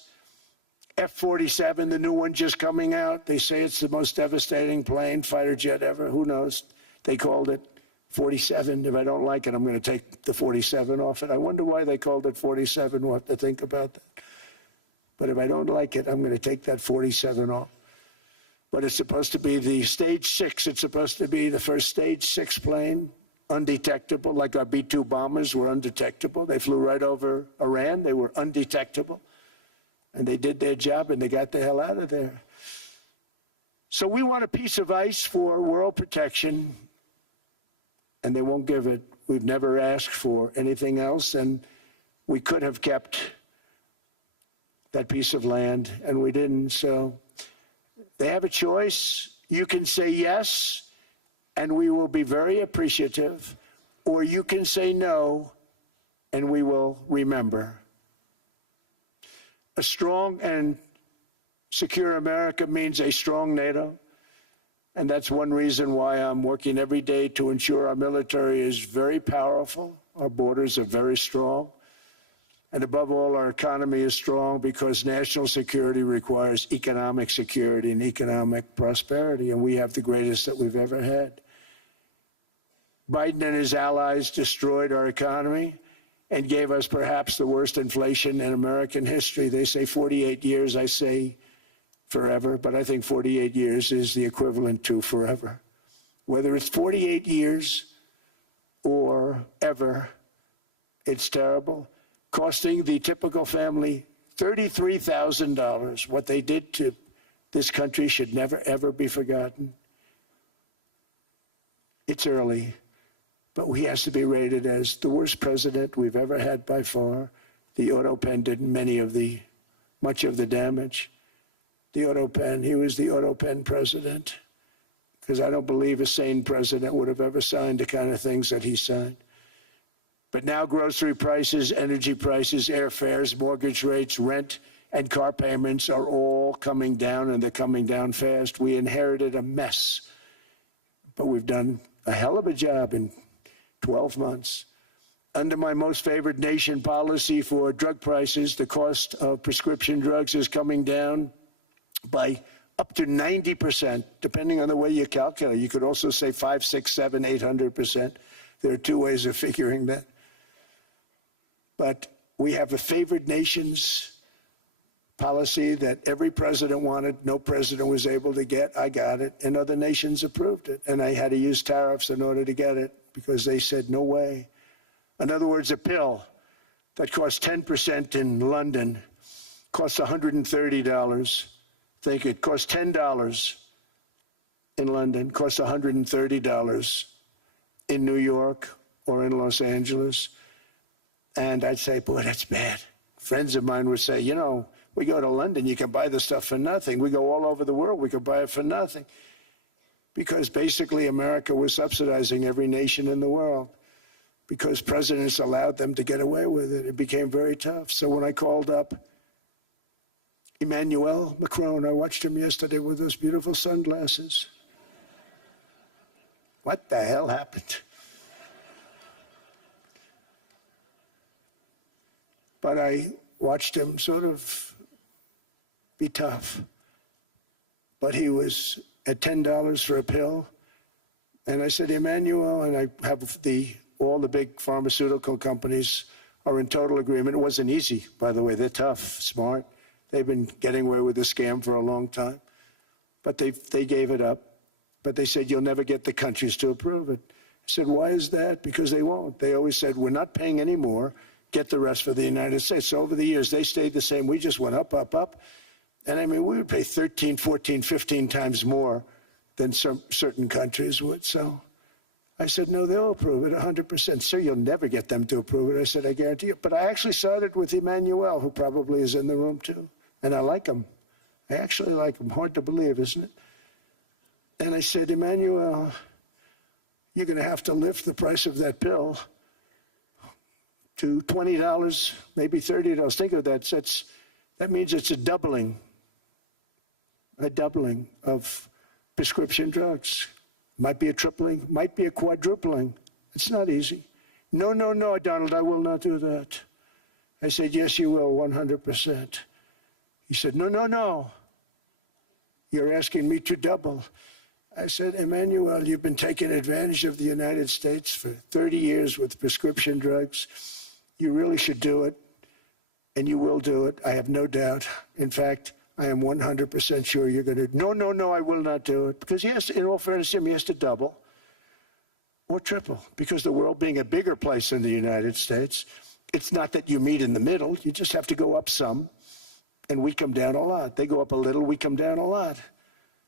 F-47, the new one just coming out. They say it's the most devastating plane, fighter jet ever. Who knows? They called it 47. If I don't like it, I'm going to take the 47 off it. I wonder why they called it 47. We'll have to think about that. But if I don't like it, I'm going to take that 47 off. But it's supposed to be the stage 6. It's supposed to be the first stage 6 plane, undetectable, like our B-2 bombers were undetectable. They flew right over Iran. They were undetectable. And they did their job, and they got the hell out of there. So we want a piece of ice for world protection, and they won't give it. We've never asked for anything else, and we could have kept that piece of land, and we didn't. So they have a choice. You can say yes, and we will be very appreciative, or you can say no, and we will remember. A strong and secure America means a strong NATO, and that's one reason why I'm working every day to ensure our military is very powerful, our borders are very strong, and above all, our economy is strong because national security requires economic security and economic prosperity, and we have the greatest that we've ever had. Biden and his allies destroyed our economy and gave us perhaps the worst inflation in American history. They say 48 years, I say forever, but I think 48 years is the equivalent to forever. Whether it's 48 years or ever, it's terrible. Costing the typical family $33,000. What they did to this country should never, ever be forgotten. It's early, but he has to be rated as the worst president we've ever had by far. The auto pen did much of the damage. The auto pen, he was the auto pen president, because I don't believe a sane president would have ever signed the kind of things that he signed. But now grocery prices, energy prices, airfares, mortgage rates, rent, and car payments are all coming down, and they're coming down fast. We inherited a mess, but we've done a hell of a job in 12 months. Under my most favored nation policy for drug prices, the cost of prescription drugs is coming down by up to 90%, depending on the way you calculate. You could also say 5, 6, 7, 800%. There are two ways of figuring that. But we have a favored nations policy that every president wanted, no president was able to get. I got it, and other nations approved it. And I had to use tariffs in order to get it because they said, no way. In other words, a pill that costs 10% in London costs $130. Think it costs $10 in London, costs $130 in New York or in Los Angeles. And I'd say, boy, that's bad. Friends of mine would say, you know, we go to London, you can buy the stuff for nothing. We go all over the world, we could buy it for nothing. Because basically America was subsidizing every nation in the world because presidents allowed them to get away with it. It became very tough. So when I called up Emmanuel Macron, I watched him yesterday with those beautiful sunglasses. What the hell happened? But I watched him sort of be tough. But he was at $10 for a pill. And I said, Emmanuel, and I have all the big pharmaceutical companies are in total agreement. It wasn't easy, by the way. They're tough, smart. They've been getting away with the scam for a long time. But they gave it up. But they said, you'll never get the countries to approve it. I said, why is that? Because they won't. They always said, we're not paying any more. Get the rest for the United States. So over the years, they stayed the same. We just went up, up, up. And I mean, we would pay 13, 14, 15 times more than some certain countries would. So I said, no, they'll approve it 100%. Sir, you'll never get them to approve it. I said, I guarantee you. But I actually started with Emmanuel, who probably is in the room too. And I like him. I actually like him. Hard to believe, isn't it? And I said, Emmanuel, you're going to have to lift the price of that pill to $20, maybe $30. Think of that. That means it's a doubling of prescription drugs. Might be a tripling, might be a quadrupling. It's not easy. No, no, no, Donald, I will not do that. I said, yes, you will, 100%. He said, no, no, no. You're asking me to double. I said, Emmanuel, you've been taking advantage of the United States for 30 years with prescription drugs. You really should do it, and you will do it. I have no doubt. In fact, I am 100% sure you're going to. No, no, no, I will not do it. Because he has to, in all fairness to him, he has to double or triple. Because the world being a bigger place than the United States, it's not that you meet in the middle. You just have to go up some, and we come down a lot. They go up a little, we come down a lot.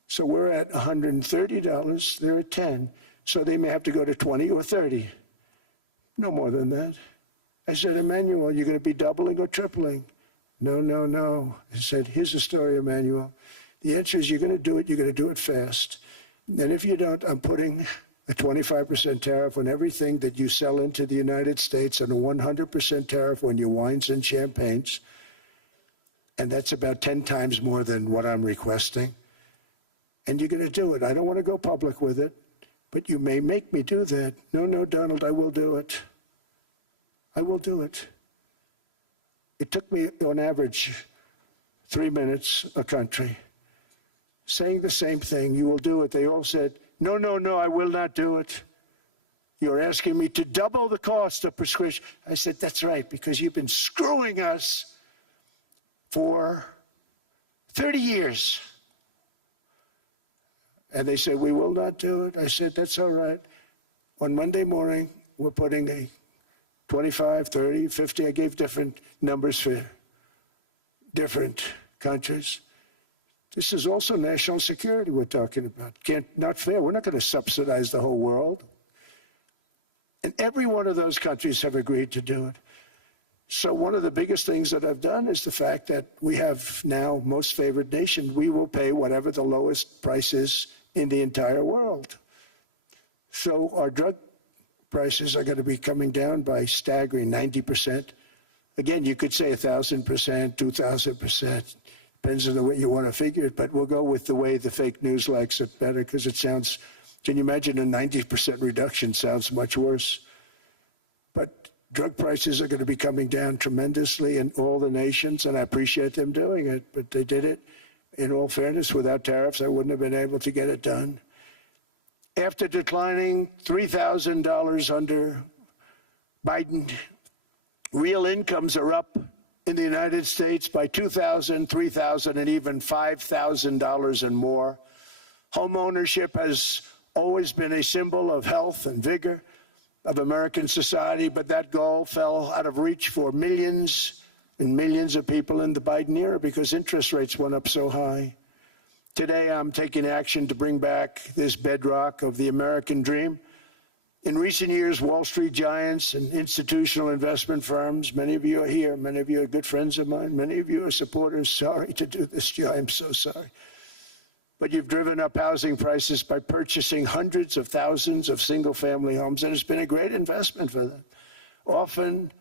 So we're at $130, they're at 10. So they may have to go to 20 or 30. No more than that. I said, Emmanuel, you're going to be doubling or tripling? No, no, no. I said, here's the story, Emmanuel. The answer is you're going to do it. You're going to do it fast. And if you don't, I'm putting a 25% tariff on everything that you sell into the United States and a 100% tariff on your wines and champagnes. And that's about 10 times more than what I'm requesting. And you're going to do it. I don't want to go public with it, but you may make me do that. No, no, Donald, I will do it. I will do it. It took me, on average, 3 minutes a country, saying the same thing. You will do it. They all said, no, no, no, I will not do it. You're asking me to double the cost of prescription. I said, that's right, because you've been screwing us for 30 years. And they said, we will not do it. I said, that's all right. On Monday morning, we're putting a 25, 30, 50. I gave different numbers for different countries. This is also national security we're talking about. Not fair. We're not going to subsidize the whole world. And every one of those countries have agreed to do it. So one of the biggest things that I've done is the fact that we have now most favored nation. We will pay whatever the lowest price is in the entire world. So our drug prices are going to be coming down by staggering 90%. Again, you could say 1,000%, 2,000%. Depends on the way you want to figure it, but we'll go with the way the fake news likes it better because it sounds, can you imagine a 90% reduction sounds much worse. But drug prices are going to be coming down tremendously in all the nations, and I appreciate them doing it, but they did it. In all fairness, without tariffs, I wouldn't have been able to get it done. After declining $3,000 under Biden, real incomes are up in the United States by $2,000, $3,000, and even $5,000 and more. Home ownership has always been a symbol of health and vigor of American society, but that goal fell out of reach for millions and millions of people in the Biden era because interest rates went up so high. Today, I'm taking action to bring back this bedrock of the American dream. In recent years, Wall Street giants and institutional investment firms, many of you are here, many of you are good friends of mine, many of you are supporters. Sorry to do this, Joe, I'm so sorry. But you've driven up housing prices by purchasing hundreds of thousands of single-family homes, and it's been a great investment for them. Often,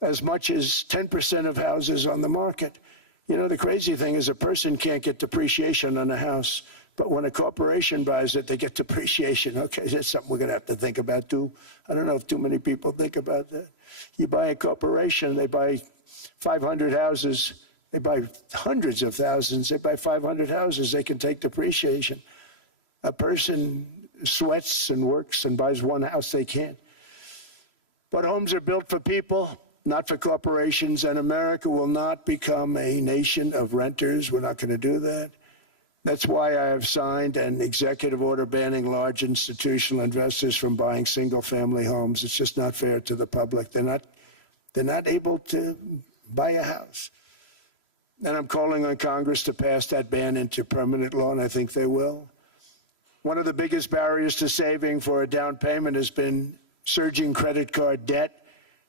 as much as 10% of houses on the market. You know, the crazy thing is a person can't get depreciation on a house, but when a corporation buys it, they get depreciation. Okay, that's something we're going to have to think about, too. I don't know if too many people think about that. You buy a corporation, they buy 500 houses, they buy hundreds of thousands, they buy 500 houses, they can take depreciation. A person sweats and works and buys one house they can't. But homes are built for people, not for corporations, and America will not become a nation of renters. We're not going to do that. That's why I have signed an executive order banning large institutional investors from buying single-family homes. It's just not fair to the public. They're not able to buy a house. And I'm calling on Congress to pass that ban into permanent law, and I think they will. One of the biggest barriers to saving for a down payment has been surging credit card debt.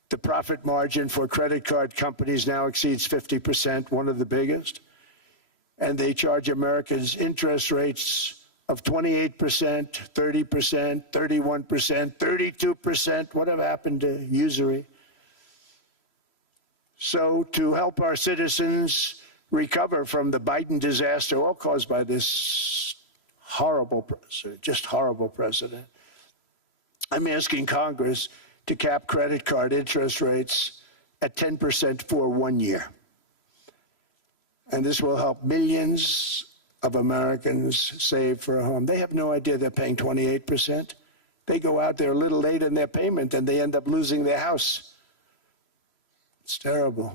The profit margin for credit card companies now exceeds 50%, one of the biggest. And they charge Americans interest rates of 28%, 30%, 31%, 32%. Whatever happened to usury? So to help our citizens recover from the Biden disaster, all caused by this horrible president, just horrible president, I'm asking Congress to cap credit card interest rates at 10% for 1 year. And this will help millions of Americans save for a home. They have no idea they're paying 28%. They go out there a little late in their payment and they end up losing their house. It's terrible.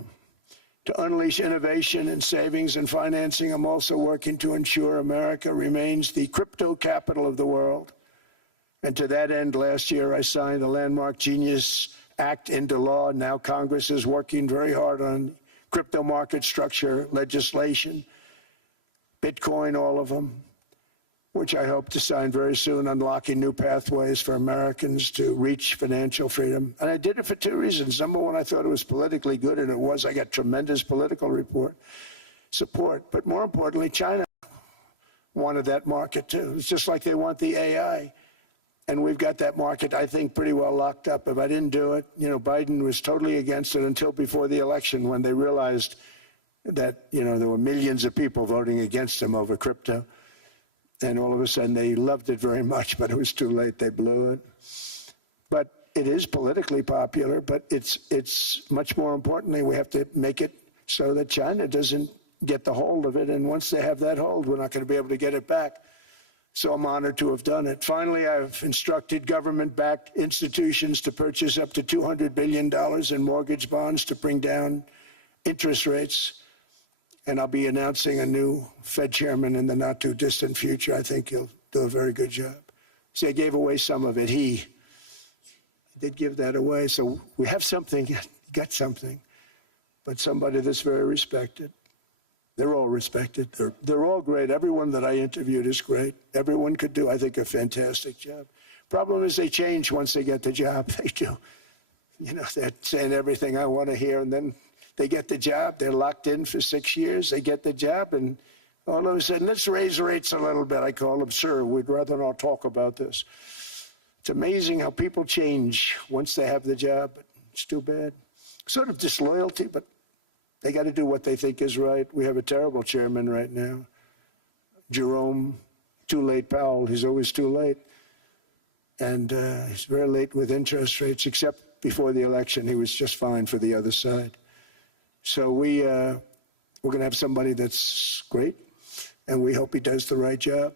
To unleash innovation in savings and financing, I'm also working to ensure America remains the crypto capital of the world. And to that end, last year I signed the landmark Genius Act into law. Now Congress is working very hard on crypto market structure legislation, Bitcoin, all of them, which I hope to sign very soon, unlocking new pathways for Americans to reach financial freedom. And I did it for two reasons. Number one, I thought it was politically good, and it was. I got tremendous political support. But more importantly, China wanted that market too. It's just like they want the AI. And we've got that market, I think, pretty well locked up. If I didn't do it, Biden was totally against it until before the election, when they realized that, there were millions of people voting against him over crypto. And all of a sudden, they loved it very much, but it was too late. They blew it. But it is politically popular, but it's much more importantly, we have to make it so that China doesn't get the hold of it. And once they have that hold, we're not going to be able to get it back. So I'm honored to have done it. Finally, I've instructed government-backed institutions to purchase up to $200 billion in mortgage bonds to bring down interest rates. And I'll be announcing a new Fed chairman in the not-too-distant future. I think he'll do a very good job. See, I gave away some of it. He did give that away. So we have something, got something, but somebody that's very respected. They're all respected. They're all great. Everyone that I interviewed is great. Everyone could do, I think, a fantastic job. Problem is they change once they get the job. They do. They're saying everything I want to hear, and then they get the job. They're locked in for 6 years. They get the job, and all of a sudden, let's raise rates a little bit. I call them, sir, we'd rather not talk about this. It's amazing how people change once they have the job. But it's too bad. Sort of disloyalty, but they got to do what they think is right. We have a terrible chairman right now. Jerome, too late Powell. He's always too late. And he's very late with interest rates, except before the election. He was just fine for the other side. So we're going to have somebody that's great, and we hope he does the right job.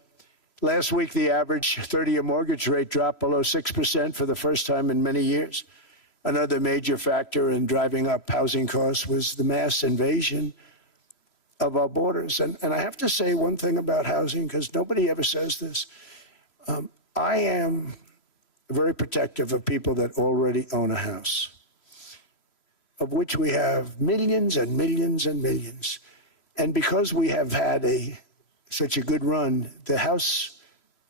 Last week, the average 30-year mortgage rate dropped below 6% for the first time in many years. Another major factor in driving up housing costs was the mass invasion of our borders. And I have to say one thing about housing, because nobody ever says this. I am very protective of people that already own a house, of which we have millions and millions and millions. And because we have had such a good run, the house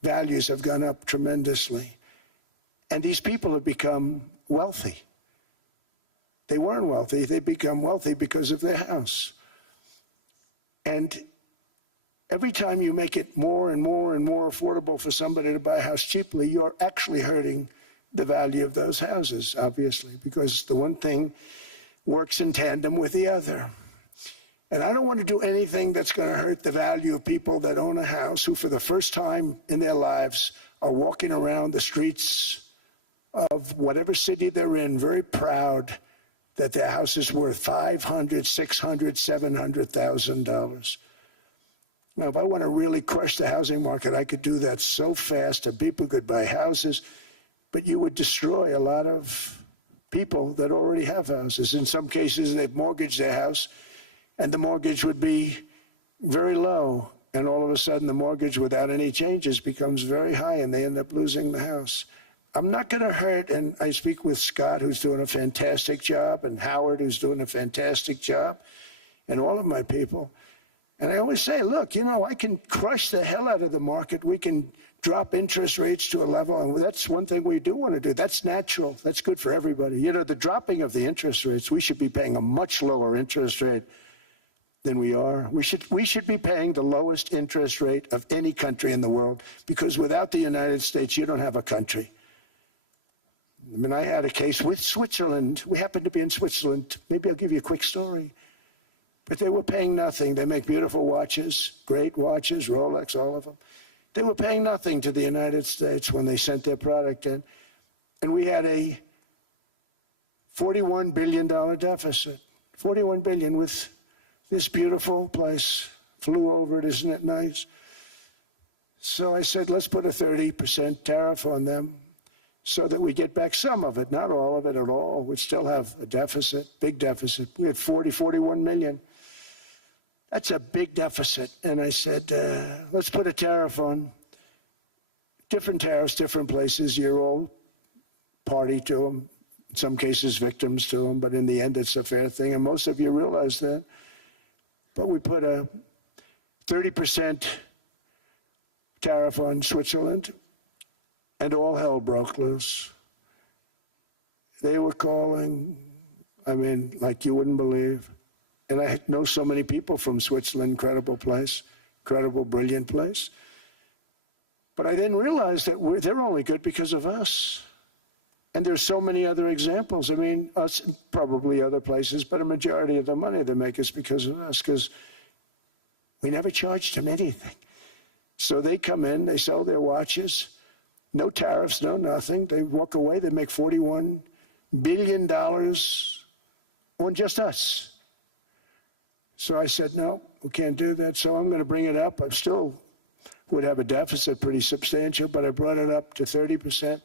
values have gone up tremendously. And these people have become wealthy. They weren't wealthy. They become wealthy because of their house. And every time you make it more and more and more affordable for somebody to buy a house cheaply, you're actually hurting the value of those houses, obviously, because the one thing works in tandem with the other. And I don't want to do anything that's going to hurt the value of people that own a house, who for the first time in their lives are walking around the streets of whatever city they're in, very proud that their house is worth $500,000, $600,000, $700,000. Now, if I want to really crush the housing market, I could do that so fast and people could buy houses, but you would destroy a lot of people that already have houses. In some cases, they've mortgaged their house, and the mortgage would be very low. And all of a sudden, the mortgage without any changes becomes very high, and they end up losing the house. I'm not going to hurt, and I speak with Scott, who's doing a fantastic job, and Howard, who's doing a fantastic job, and all of my people. And I always say, look, you know, I can crush the hell out of the market. We can drop interest rates to a level, and that's one thing we do want to do. That's natural. That's good for everybody. You know, the dropping of the interest rates, we should be paying a much lower interest rate than we are. We should be paying the lowest interest rate of any country in the world, because without the United States, you don't have a country. I mean, I had a case with Switzerland. We happened to be in Switzerland. Maybe I'll give you a quick story. But they were paying nothing. They make beautiful watches, great watches, Rolex, all of them. They were paying nothing to the United States when they sent their product in. And we had a $41 billion deficit. $41 billion with this beautiful place. Flew over it, isn't it nice? So I said, let's put a 30% tariff on them so that we get back some of it, not all of it at all. We'd still have a deficit, big deficit. We had 41 million. That's a big deficit. And I said, let's put a tariff on. Different tariffs, different places. You're all party to them. In some cases, victims to them. But in the end, it's a fair thing. And most of you realize that. But we put a 30% tariff on Switzerland, and all hell broke loose. They were calling, I mean, like you wouldn't believe. And I know so many people from Switzerland, incredible place, incredible, brilliant place. But I didn't realize that they're only good because of us. And there's so many other examples. I mean, us and probably other places, but a majority of the money they make is because of us, because we never charged them anything. So they come in, they sell their watches, no tariffs, no nothing. They walk away, they make $41 billion on just us. So I said, no, we can't do that. So I'm going to bring it up. I still would have a deficit pretty substantial, but I brought it up to 30%.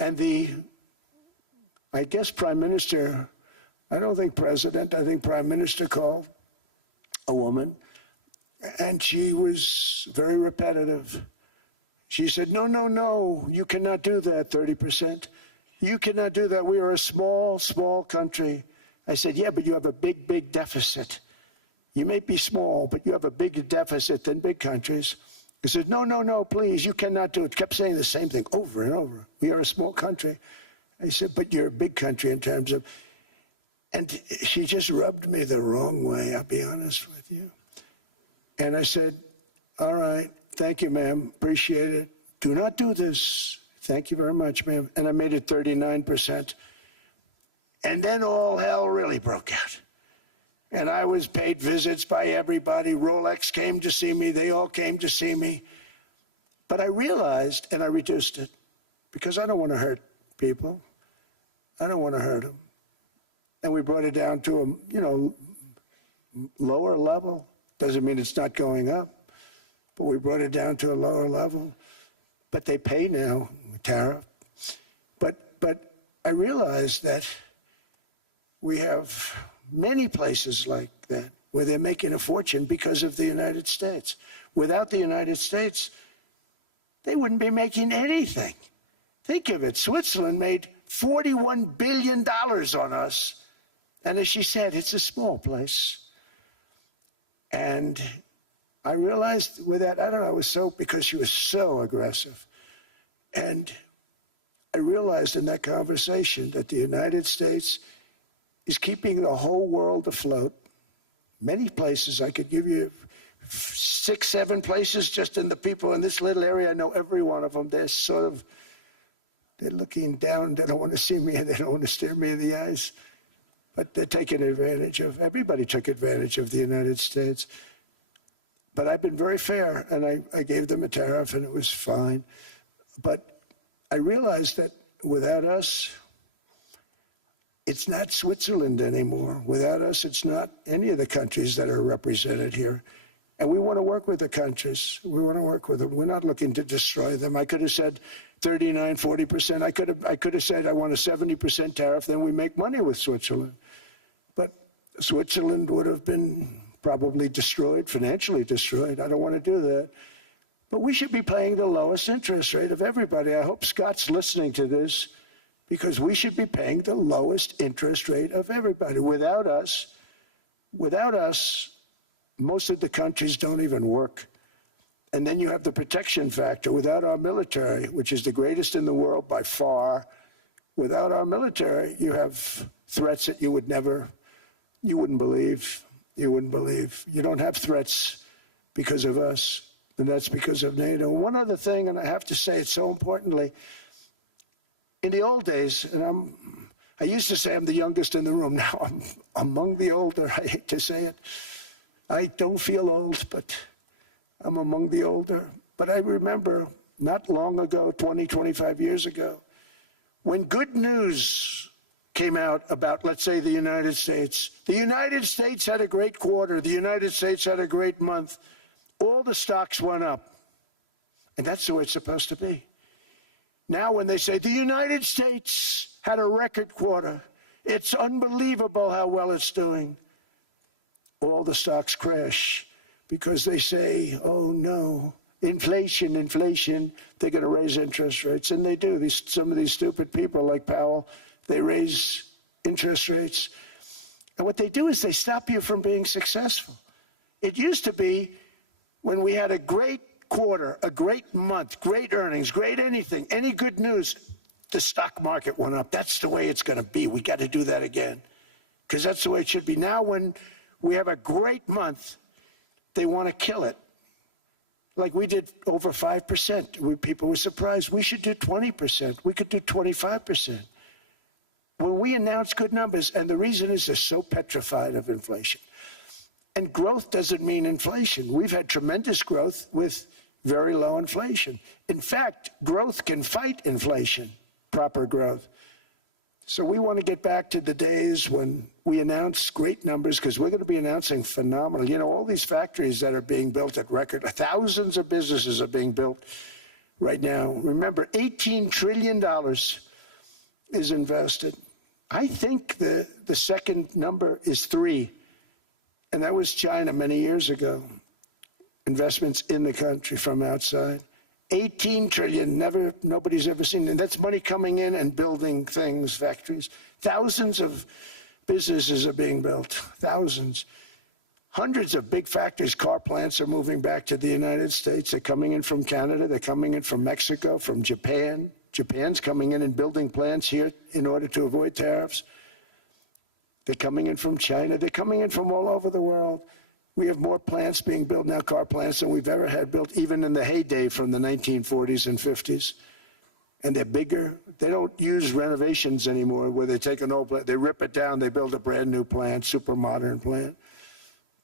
And I guess Prime Minister, I don't think President, I think Prime Minister called a woman, and she was very repetitive. She said, no, no, no, you cannot do that, 30%. You cannot do that. We are a small, small country. I said, yeah, but you have a big, big deficit. You may be small, but you have a bigger deficit than big countries. He said, no, no, no, please, you cannot do it. Kept saying the same thing over and over. We are a small country. I said, but you're a big country in terms of, and she just rubbed me the wrong way, I'll be honest with you. And I said, all right, thank you, ma'am, appreciate it. Do not do this. Thank you very much, ma'am. And I made it 39%. And then all hell really broke out. And I was paid visits by everybody. Rolex came to see me. They all came to see me. But I realized, and I reduced it, because I don't want to hurt people. I don't want to hurt them. And we brought it down to a, lower level. Doesn't mean it's not going up. But we brought it down to a lower level. But they pay now, tariff. But I realized that we have many places like that where they're making a fortune because of the United States. Without the United States, they wouldn't be making anything. Think of it. Switzerland made $41 billion on us. And as she said, it's a small place. And I realized with that, I don't know, it was so, because she was so aggressive. And I realized in that conversation that the United States is keeping the whole world afloat. Many places, I could give you 6, 7 places just in the people in this little area. I know every one of them. They're looking down. They don't want to see me, and they don't want to stare me in the eyes. But they're taking advantage of, everybody took advantage of the United States. But I've been very fair, and I gave them a tariff, and it was fine. But I realized that without us, it's not Switzerland anymore. Without us, it's not any of the countries that are represented here. And we want to work with the countries. We want to work with them. We're not looking to destroy them. I could have said 39, 40%. I could have said I want a 70% tariff, then we make money with Switzerland. But Switzerland would have been probably destroyed, financially destroyed. I don't want to do that. But we should be paying the lowest interest rate of everybody. I hope Scott's listening to this, because we should be paying the lowest interest rate of everybody. Without us, most of the countries don't even work. And then you have the protection factor. Without our military, which is the greatest in the world by far, without our military, you have threats that you wouldn't believe. You wouldn't believe. You don't have threats because of us, and that's because of NATO. One other thing, and I have to say it so importantly, in the old days, and I used to say I'm the youngest in the room. Now I'm among the older. I hate to say it. I don't feel old, but I'm among the older. But I remember not long ago, 20, 25 years ago, when good news came out about, let's say, the United States. The United States had a great quarter. The United States had a great month. All the stocks went up. And that's the way it's supposed to be. Now when they say the United States had a record quarter, it's unbelievable how well it's doing, all the stocks crash because they say, oh no, inflation, they're going to raise interest rates. And they do. Some of these stupid people like Powell, they raise interest rates. And what they do is they stop you from being successful. It used to be when we had a great quarter, a great month, great earnings, great anything, any good news, the stock market went up. That's the way it's going to be. We got to do that again, because that's the way it should be. Now when we have a great month, they want to kill it. Like we did over 5%. People were surprised. We should do 20%. We could do 25%. When we announce good numbers, and the reason is they're so petrified of inflation. And growth doesn't mean inflation. We've had tremendous growth with very low inflation. In fact, growth can fight inflation, proper growth. So we want to get back to the days when we announce great numbers, because we're going to be announcing phenomenal. You know, all these factories that are being built at record, thousands of businesses are being built right now. Remember, $18 trillion is invested. I think the second number is 3. And that was China many years ago. Investments in the country from outside. 18 trillion, nobody's ever seen. And that's money coming in and building things, factories. Thousands of businesses are being built, thousands. Hundreds of big factories, car plants are moving back to the United States. They're coming in from Canada, they're coming in from Mexico, from Japan. Japan's coming in and building plants here in order to avoid tariffs. They're coming in from China. They're coming in from all over the world. We have more plants being built now, car plants, than we've ever had built, even in the heyday from the 1940s and 50s. And they're bigger. They don't use renovations anymore where they take an old plant, they rip it down, they build a brand new plant, super modern plant.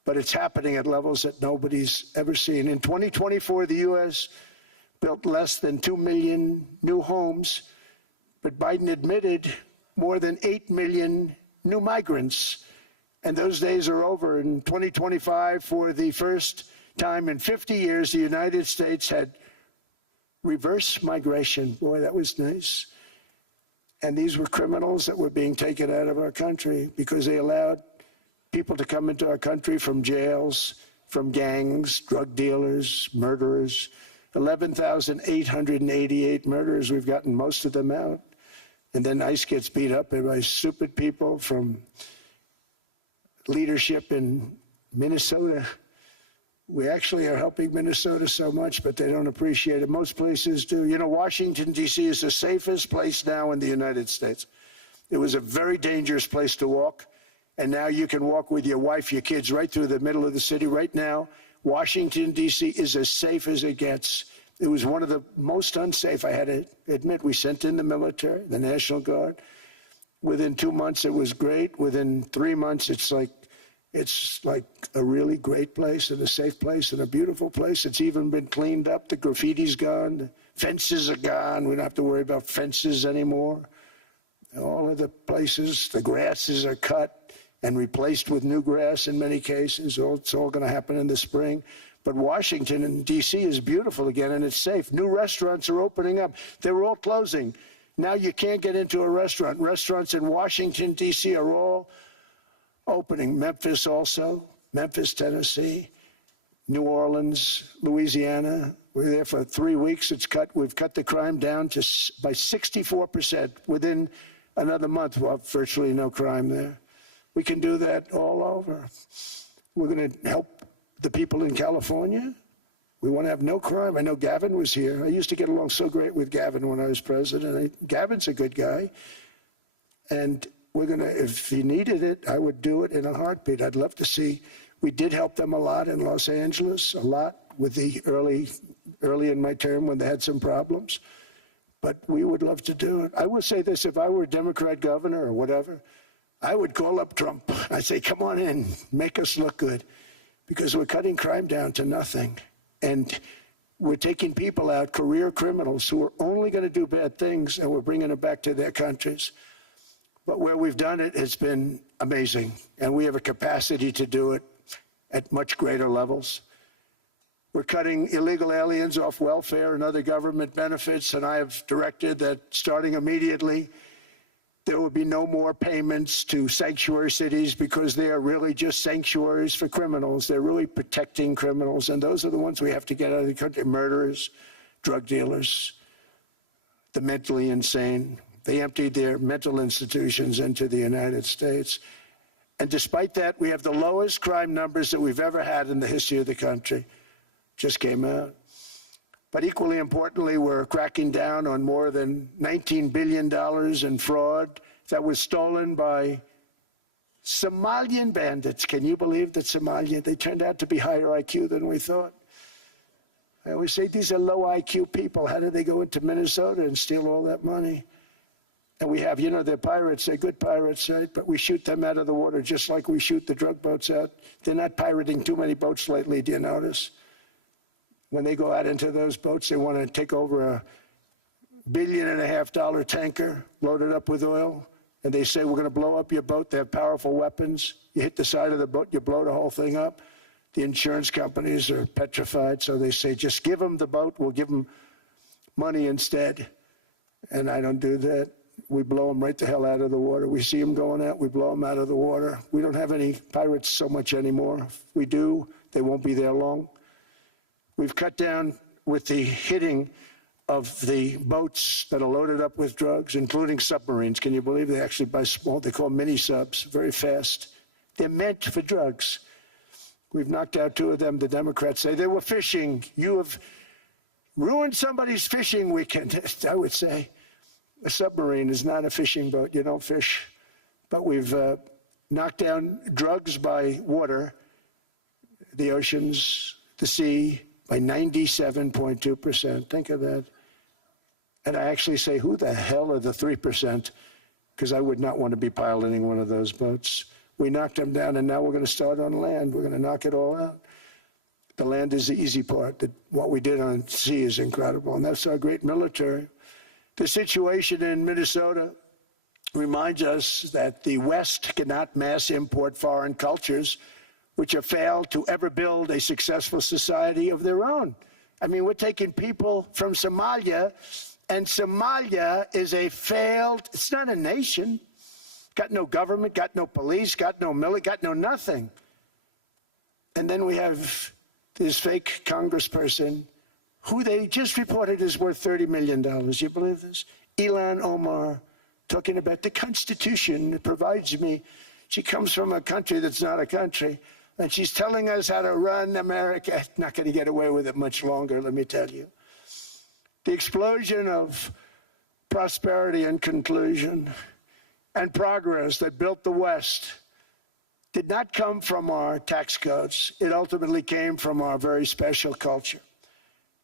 But it's happening at levels that nobody's ever seen. In 2024, the U.S. built less than 2 million new homes, but Biden admitted more than 8 million new migrants. And those days are over. In 2025, for the first time in 50 years, the United States had reverse migration. Boy, that was nice. And these were criminals that were being taken out of our country because they allowed people to come into our country from jails, from gangs, drug dealers, murderers. 11,888 murderers. We've gotten most of them out. And then ICE gets beat up by stupid people from leadership in Minnesota. We actually are helping Minnesota so much, but they don't appreciate it. Most places do. You know, Washington, D.C. is the safest place now in the United States. It was a very dangerous place to walk, and now you can walk with your wife, your kids, right through the middle of the city. Right now, Washington, D.C. is as safe as it gets. It was one of the most unsafe, I had to admit. We sent in the military, the National Guard. Within 2 months, it was great. Within 3 months, it's like a really great place and a safe place and a beautiful place. It's even been cleaned up. The graffiti's gone. The fences are gone. We don't have to worry about fences anymore. All of the places, the grasses are cut. and replaced with new grass in many cases. It's all going to happen in the spring. But Washington and D.C. is beautiful again, and it's safe. New restaurants are opening up. They were all closing. Now you can't get into a restaurant. Restaurants in Washington, D.C. are all opening. Memphis also, Memphis, Tennessee, New Orleans, Louisiana. We're there for 3 weeks. We've cut the crime down by 64%. Within another month, we'll have virtually no crime there. We can do that all over. We're going to help the people in California. We want to have no crime. I know Gavin was here. I used to get along so great with Gavin when I was president. Gavin's a good guy. And we're going to, if he needed it, I would do it in a heartbeat. I'd love to see. We did help them a lot in Los Angeles, a lot with the early in my term when they had some problems. But we would love to do it. I will say this, if I were a Democrat governor or whatever, I would call up Trump. I'd say, come on in, make us look good. Because we're cutting crime down to nothing. And we're taking people out, career criminals, who are only going to do bad things, and we're bringing them back to their countries. But where we've done it has been amazing. And we have a capacity to do it at much greater levels. We're cutting illegal aliens off welfare and other government benefits, and I have directed that starting immediately, there will be no more payments to sanctuary cities because they are really just sanctuaries for criminals. They're really protecting criminals, and those are the ones we have to get out of the country. Murderers, drug dealers, the mentally insane. They emptied their mental institutions into the United States. And despite that, we have the lowest crime numbers that we've ever had in the history of the country. Just came out. But equally importantly, we're cracking down on more than $19 billion in fraud that was stolen by Somalian bandits. Can you believe that Somalia, they turned out to be higher IQ than we thought? I always say these are low IQ people. How did they go into Minnesota and steal all that money? And we have, you know, they're pirates, they're good pirates, right? But we shoot them out of the water just like we shoot the drug boats out. They're not pirating too many boats lately, do you notice? When they go out into those boats, they want to take over a $1.5 billion tanker loaded up with oil, and they say, we're going to blow up your boat. They have powerful weapons. You hit the side of the boat, you blow the whole thing up. The insurance companies are petrified, so they say, just give them the boat, we'll give them money instead. And I don't do that. We blow them right the hell out of the water. We see them going out, we blow them out of the water. We don't have any pirates so much anymore. If we do, they won't be there long. We've cut down with the hitting of the boats that are loaded up with drugs, including submarines. Can you believe they actually buy small, they call mini subs, very fast. They're meant for drugs. We've knocked out 2 of them. The Democrats say they were fishing. You have ruined somebody's fishing weekend. I would say a submarine is not a fishing boat. You don't fish. But we've knocked down drugs by water, the oceans, the sea, by 97.2%. Think of that. And I actually say, who the hell are the 3%? Because I would not want to be piloting one of those boats. We knocked them down, and now we're going to start on land. We're going to knock it all out. The land is the easy part. What we did on sea is incredible, and that's our great military. The situation in Minnesota reminds us that the West cannot mass import foreign cultures which have failed to ever build a successful society of their own. I mean, we're taking people from Somalia, and Somalia is a failed, it's not a nation. Got no government, got no police, got no military, got no nothing. And then we have this fake congressperson who they just reported is worth $30 million. You believe this? Ilhan Omar, talking about the Constitution that provides me. She comes from a country that's not a country. And she's telling us how to run America. Not going to get away with it much longer, let me tell you. The explosion of prosperity and conclusion and progress that built the West did not come from our tax codes. It ultimately came from our very special culture.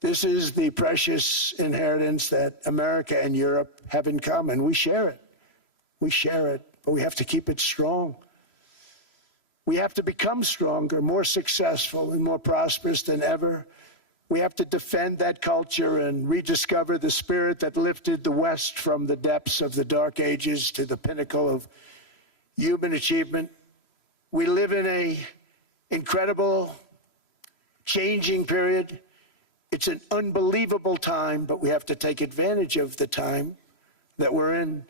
This is the precious inheritance that America and Europe have in common. We share it. We share it, but we have to keep it strong. We have to become stronger, more successful, and more prosperous than ever. We have to defend that culture and rediscover the spirit that lifted the West from the depths of the Dark Ages to the pinnacle of human achievement. We live in an incredible, changing period. It's an unbelievable time, but we have to take advantage of the time that we're in.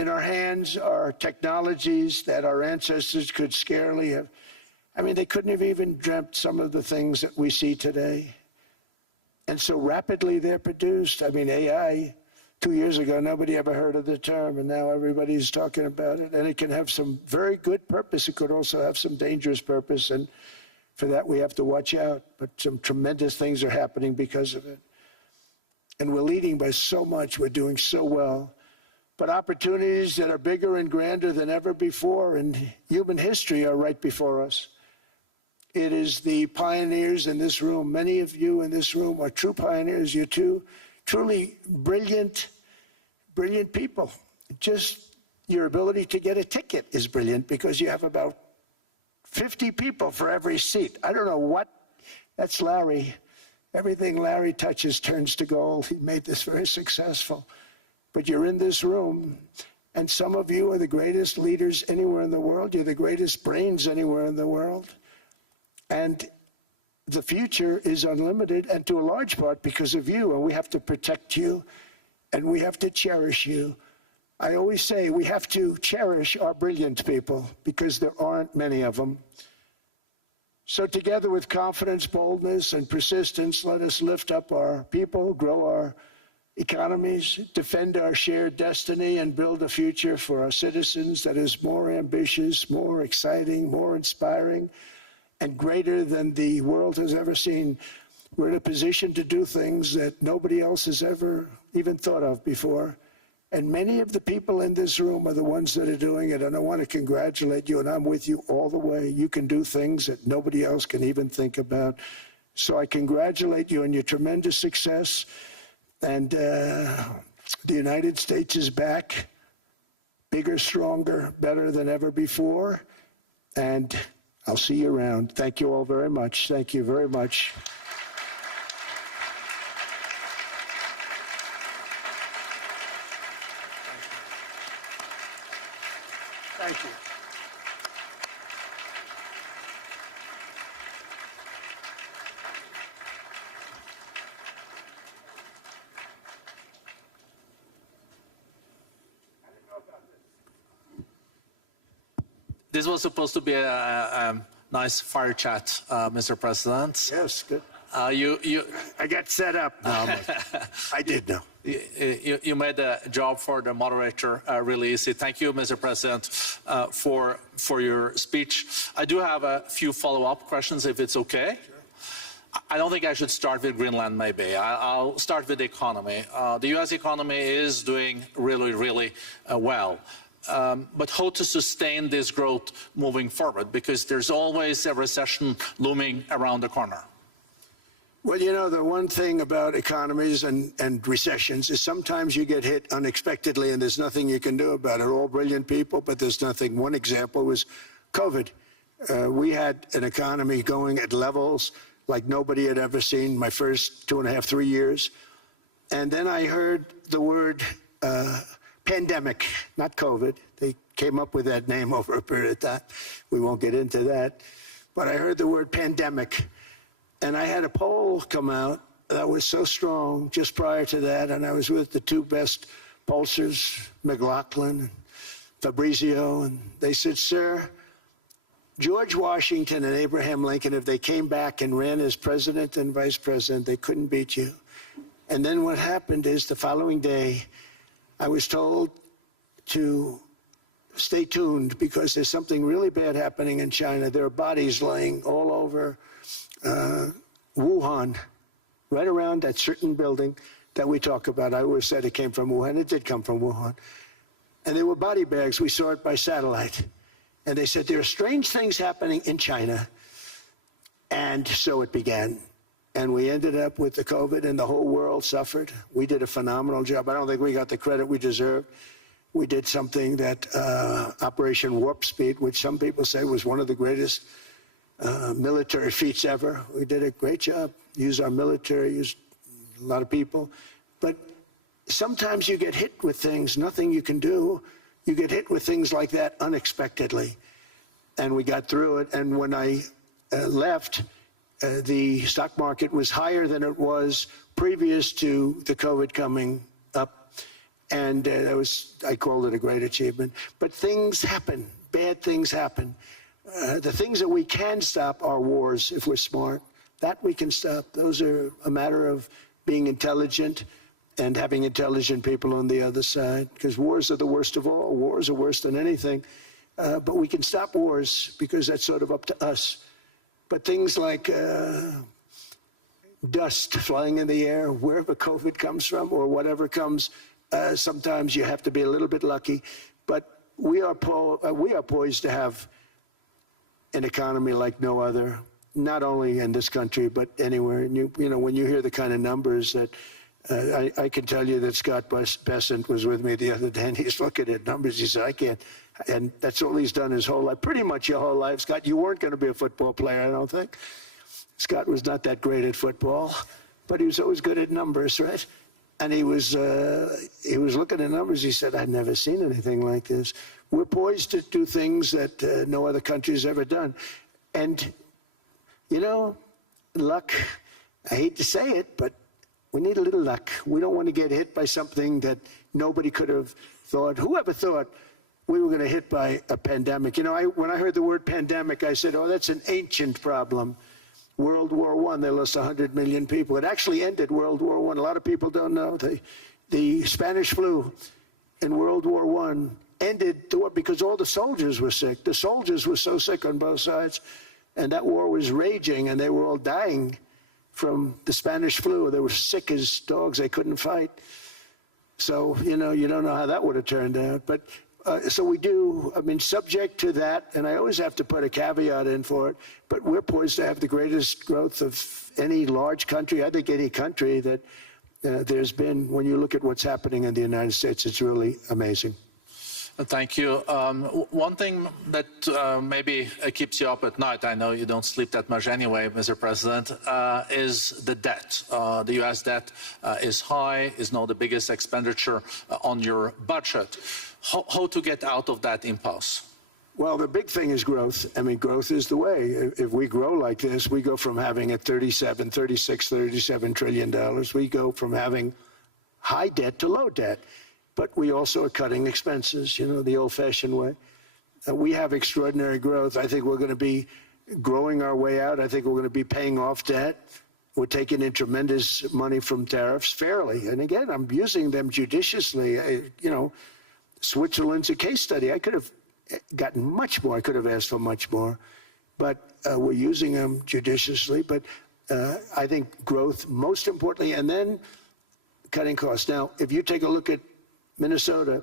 In our hands are technologies that our ancestors could scarcely have. I mean, they couldn't have even dreamt some of the things that we see today. And so rapidly they're produced. I mean, AI, 2 years ago, nobody ever heard of the term, and now everybody's talking about it. And it can have some very good purpose. It could also have some dangerous purpose, and for that we have to watch out. But some tremendous things are happening because of it. And we're leading by so much. We're doing so well. But opportunities that are bigger and grander than ever before in human history are right before us. It is the pioneers in this room. Many of you in this room are true pioneers. You're truly brilliant people. Just your ability to get a ticket is brilliant because you have about 50 people for every seat. I don't know what, that's Larry. Everything Larry touches turns to gold. He made this very successful. But you're in this room, and some of you are the greatest leaders anywhere in the world. You're the greatest brains anywhere in the world. And the future is unlimited, and to a large part because of you, and we have to protect you, and we have to cherish you. I always say we have to cherish our brilliant people because there aren't many of them. So together with confidence, boldness, and persistence, let us lift up our people, grow our economies, defend our shared destiny, and build a future for our citizens that is more ambitious, more exciting, more inspiring, and greater than the world has ever seen. We're in a position to do things that nobody else has ever even thought of before. And many of the people in this room are the ones that are doing it, and I want to congratulate you, and I'm with you all the way. You can do things that nobody else can even think about. So I congratulate you on your tremendous success. And the United States is back, bigger, stronger, better than ever before. And I'll see you around. Thank you all very much. Thank you very much. Thank you. This was supposed to be a nice fire chat, Mr. President. Yes, good. I got set up now. I did know. You made the job for the moderator really easy. Thank you, Mr. President, for your speech. I do have a few follow-up questions, if it's okay. Sure. I don't think I should start with Greenland, maybe. I'll start with the economy. The U.S. economy is doing really, really well. But how to sustain this growth moving forward? Because there's always a recession looming around the corner. Well, you know, the one thing about economies and recessions is sometimes you get hit unexpectedly and there's nothing you can do about it. All brilliant people, but there's nothing. One example was COVID. We had an economy going at levels like nobody had ever seen my first 2.5, 3 years. And then I heard the word pandemic, not COVID. They came up with that name over a period of time. We won't get into that. But I heard the word pandemic. And I had a poll come out that was so strong just prior to that, and I was with the two best pollsters, McLaughlin and Fabrizio, and they said, sir, George Washington and Abraham Lincoln, if they came back and ran as president and vice president, they couldn't beat you. And then what happened is the following day, I was told to stay tuned because there's something really bad happening in China. There are bodies laying all over Wuhan, right around that certain building that we talk about. I always said it came from Wuhan. It did come from Wuhan. And there were body bags. We saw it by satellite. And they said, there are strange things happening in China. And so it began. And we ended up with the COVID, and the whole world suffered. We did a phenomenal job. I don't think we got the credit we deserved. We did something that Operation Warp Speed, which some people say was one of the greatest military feats ever. We did a great job. Used our military, used a lot of people. But sometimes you get hit with things, nothing you can do. You get hit with things like that unexpectedly. and we got through it. And when I left, the stock market was higher than it was previous to the COVID coming up. And I called it a great achievement. But things happen, bad things happen. The things that we can stop are wars if we're smart. That we can stop. Those are a matter of being intelligent and having intelligent people on the other side, because wars are the worst of all. Wars are worse than anything. But we can stop wars because that's sort of up to us. But things like dust flying in the air, wherever COVID comes from or whatever comes, sometimes you have to be a little bit lucky. But we are poised to have an economy like no other, not only in this country, but anywhere. And you know, when you hear the kind of numbers that I can tell you that Scott Bessent was with me the other day, and he's looking at numbers. He said, I can't. And that's all he's done his whole life, pretty much your whole life. Scott, you weren't going to be a football player, I don't think. Scott was not that great at football, but he was always good at numbers, right? And he was looking at numbers. He said, I've never seen anything like this. We're poised to do things that no other country's ever done. And, you know, luck, I hate to say it, but we need a little luck. We don't want to get hit by something that nobody could have thought. Whoever thought we were going to hit by a pandemic? You know, when I heard the word pandemic, I said, oh, that's an ancient problem. World War I, they lost 100 million people. It actually ended World War I. A lot of people don't know. The Spanish flu in World War I ended the war because all the soldiers were sick. The soldiers were so sick on both sides, and that war was raging, and they were all dying from the Spanish flu. They were sick as dogs. They couldn't fight. So, you know, you don't know how that would have turned out. But so we do, I mean, subject to that, and I always have to put a caveat in for it, but we're poised to have the greatest growth of any large country, I think any country that there's been. When you look at what's happening in the United States, it's really amazing. Thank you. One thing that maybe keeps you up at night, I know you don't sleep that much anyway, Mr. President, is the debt. The U.S. debt is high, is now the biggest expenditure on your budget. How to get out of that impasse? Well, the big thing is growth. I mean, growth is the way. If we grow like this, we go from having at $37 trillion. We go from having high debt to low debt. But we also are cutting expenses, you know, the old-fashioned way. We have extraordinary growth. I think we're going to be growing our way out. I think we're going to be paying off debt. We're taking in tremendous money from tariffs fairly. And again, I'm using them judiciously. You know, Switzerland's a case study. I could have gotten much more. I could have asked for much more. But we're using them judiciously. But I think growth, most importantly, and then cutting costs. Now, if you take a look at Minnesota,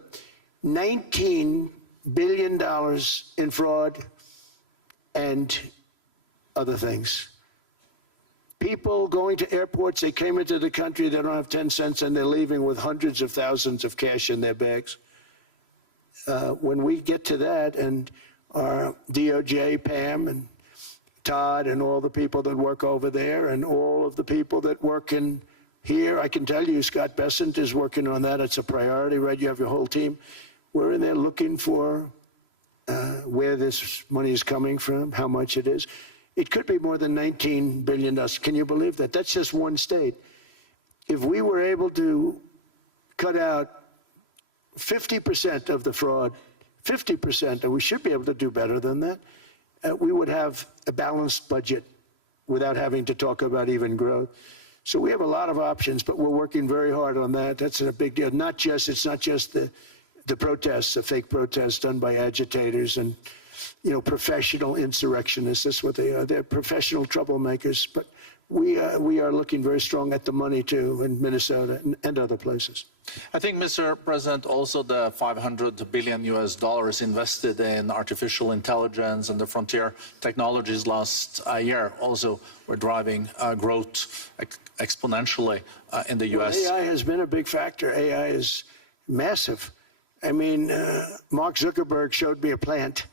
$19 billion in fraud and other things. People going to airports, they came into the country, they don't have 10 cents, and they're leaving with hundreds of thousands of cash in their bags. When we get to that, and our DOJ, Pam, and Todd, and all the people that work over there, and all of the people that work in here, I can tell you, Scott Bessent is working on that. It's a priority, right? You have your whole team. We're in there looking for where this money is coming from, how much it is. It could be more than $19 billion. Can you believe that? That's just one state. If we were able to cut out 50% of the fraud, 50%, and we should be able to do better than that, we would have a balanced budget without having to talk about even growth. So we have a lot of options, but we're working very hard on that. That's a big deal. It's not just the protests, the fake protests done by agitators and, you know, professional insurrectionists. That's what they are. They're professional troublemakers. But we are looking very strong at the money too in Minnesota and other places. I think, Mr. President, also the $500 billion invested in artificial intelligence and the frontier technologies last year also were driving growth exponentially in the U.S. Well, AI has been a big factor. AI is massive. I mean, Mark Zuckerberg showed me a plant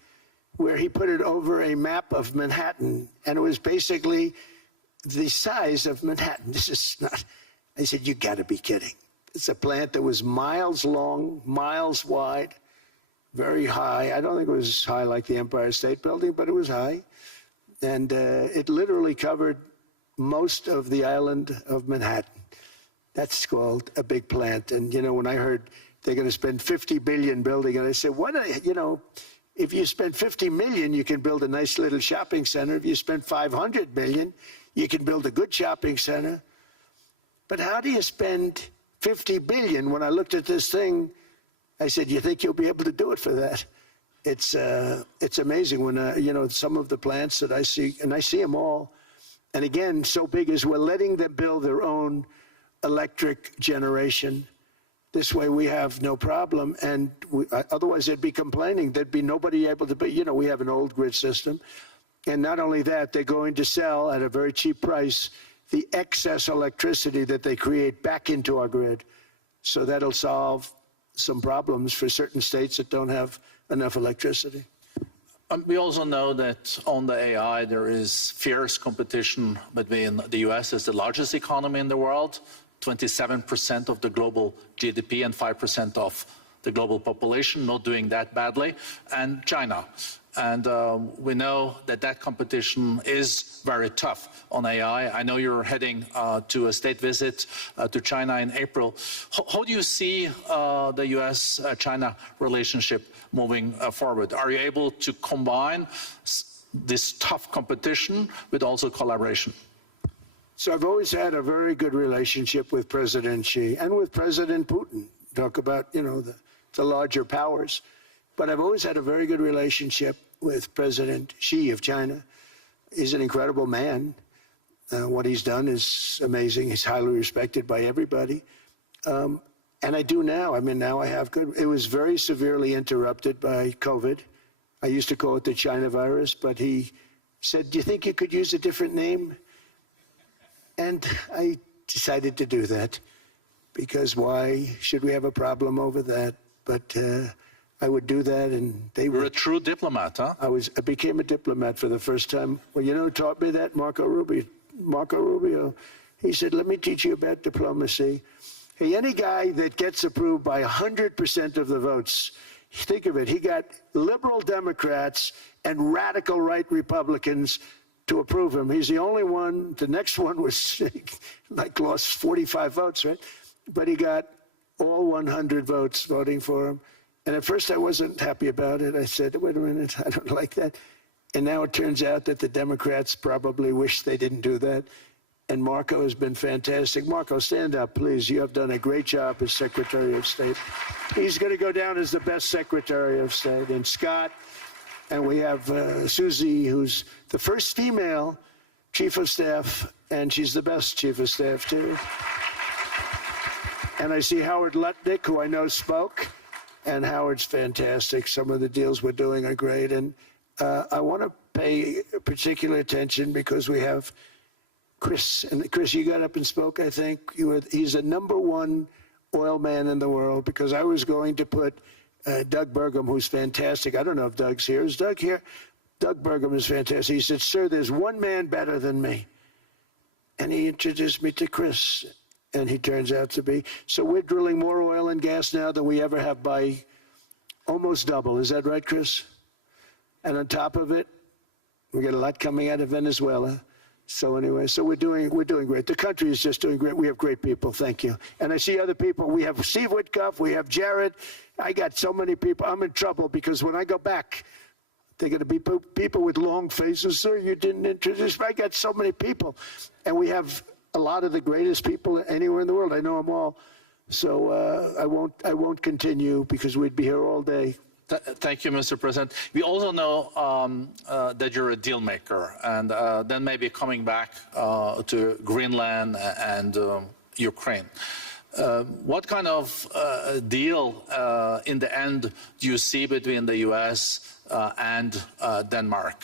where he put it over a map of Manhattan, and it was basically the size of Manhattan. This is not, I said, you got to be kidding. It's a plant that was miles long, miles wide, very high. I don't think it was high like the Empire State Building, but it was high. And it literally covered most of the island of Manhattan. That's called a big plant. And, you know, when I heard they're going to spend $50 billion building, and I said, what, you know, if you spend $50 million, you can build a nice little shopping center. If you spend $500 million, you can build a good shopping center. But how do you spend $50 billion? When I looked at this thing, I said, you think you'll be able to do it for that? It's amazing when, you know, some of the plants that I see, and I see them all. And again, so big as we're letting them build their own electric generation. This way we have no problem. And otherwise they'd be complaining. There'd be nobody able to, you know, we have an old grid system. And not only that, they're going to sell at a very cheap price the excess electricity that they create back into our grid. So that'll solve some problems for certain states that don't have enough electricity. We also know that on the AI, there is fierce competition between the US as the largest economy in the world, 27% of the global GDP and 5% of the global population, not doing that badly, and China. And we know that that competition is very tough on AI. I know you're heading to a state visit to China in April. How do you see the US-China relationship moving forward? Are you able to combine this tough competition with also collaboration? So I've always had a very good relationship with President Xi and with President Putin. Talk about, you know, the larger powers. But I've always had a very good relationship with President Xi of China. He's an incredible man. What he's done is amazing. He's highly respected by everybody. And I do now. I mean, now I have good. It was very severely interrupted by COVID. I used to call it the China virus, but he said, do you think you could use a different name? And I decided to do that because why should we have a problem over that? But I would do that, and they were. You're a true diplomat, huh? I became a diplomat for the first time. Well, you know who taught me that? Marco Rubio. He said, let me teach you about diplomacy. Hey, any guy that gets approved by 100% of the votes, think of it, he got liberal Democrats and radical right Republicans to approve him. He's the only one. The next one was like lost 45 votes, right? But he got all 100 votes voting for him. And at first I wasn't happy about it. I said, wait a minute, I don't like that. And now it turns out that the Democrats probably wish they didn't do that. And Marco has been fantastic. Marco, stand up, please. You have done a great job as Secretary of State. He's going to go down as the best Secretary of State. And Scott, and we have Susie, who's the first female Chief of Staff, and she's the best Chief of Staff, too. And I see Howard Lutnick, who I know spoke. And Howard's fantastic. Some of the deals we're doing are great. And I want to pay particular attention because we have Chris. And Chris, you got up and spoke, I think. He's the #1 oil man in the world because I was going to put Doug Burgum, who's fantastic. I don't know if Doug's here. Is Doug here? Doug Burgum is fantastic. He said, sir, there's one man better than me. And he introduced me to Chris. And he turns out to be. So we're drilling more oil and gas now than we ever have by almost double. Is that right, Chris? And on top of it, we get a lot coming out of Venezuela. So anyway, so we're doing great. The country is just doing great. We have great people. Thank you. And I see other people. We have Steve Witkoff. We have Jared. I got so many people. I'm in trouble because when I go back, they're going to be people with long faces. Sir, you didn't introduce me. I got so many people. And we have a lot of the greatest people anywhere in the world. I know them all. So I won't continue because we'd be here all day. Thank you, Mr. President. We also know that you're a deal maker, and then maybe coming back to Greenland and Ukraine. What kind of deal in the end do you see between the U.S. And Denmark?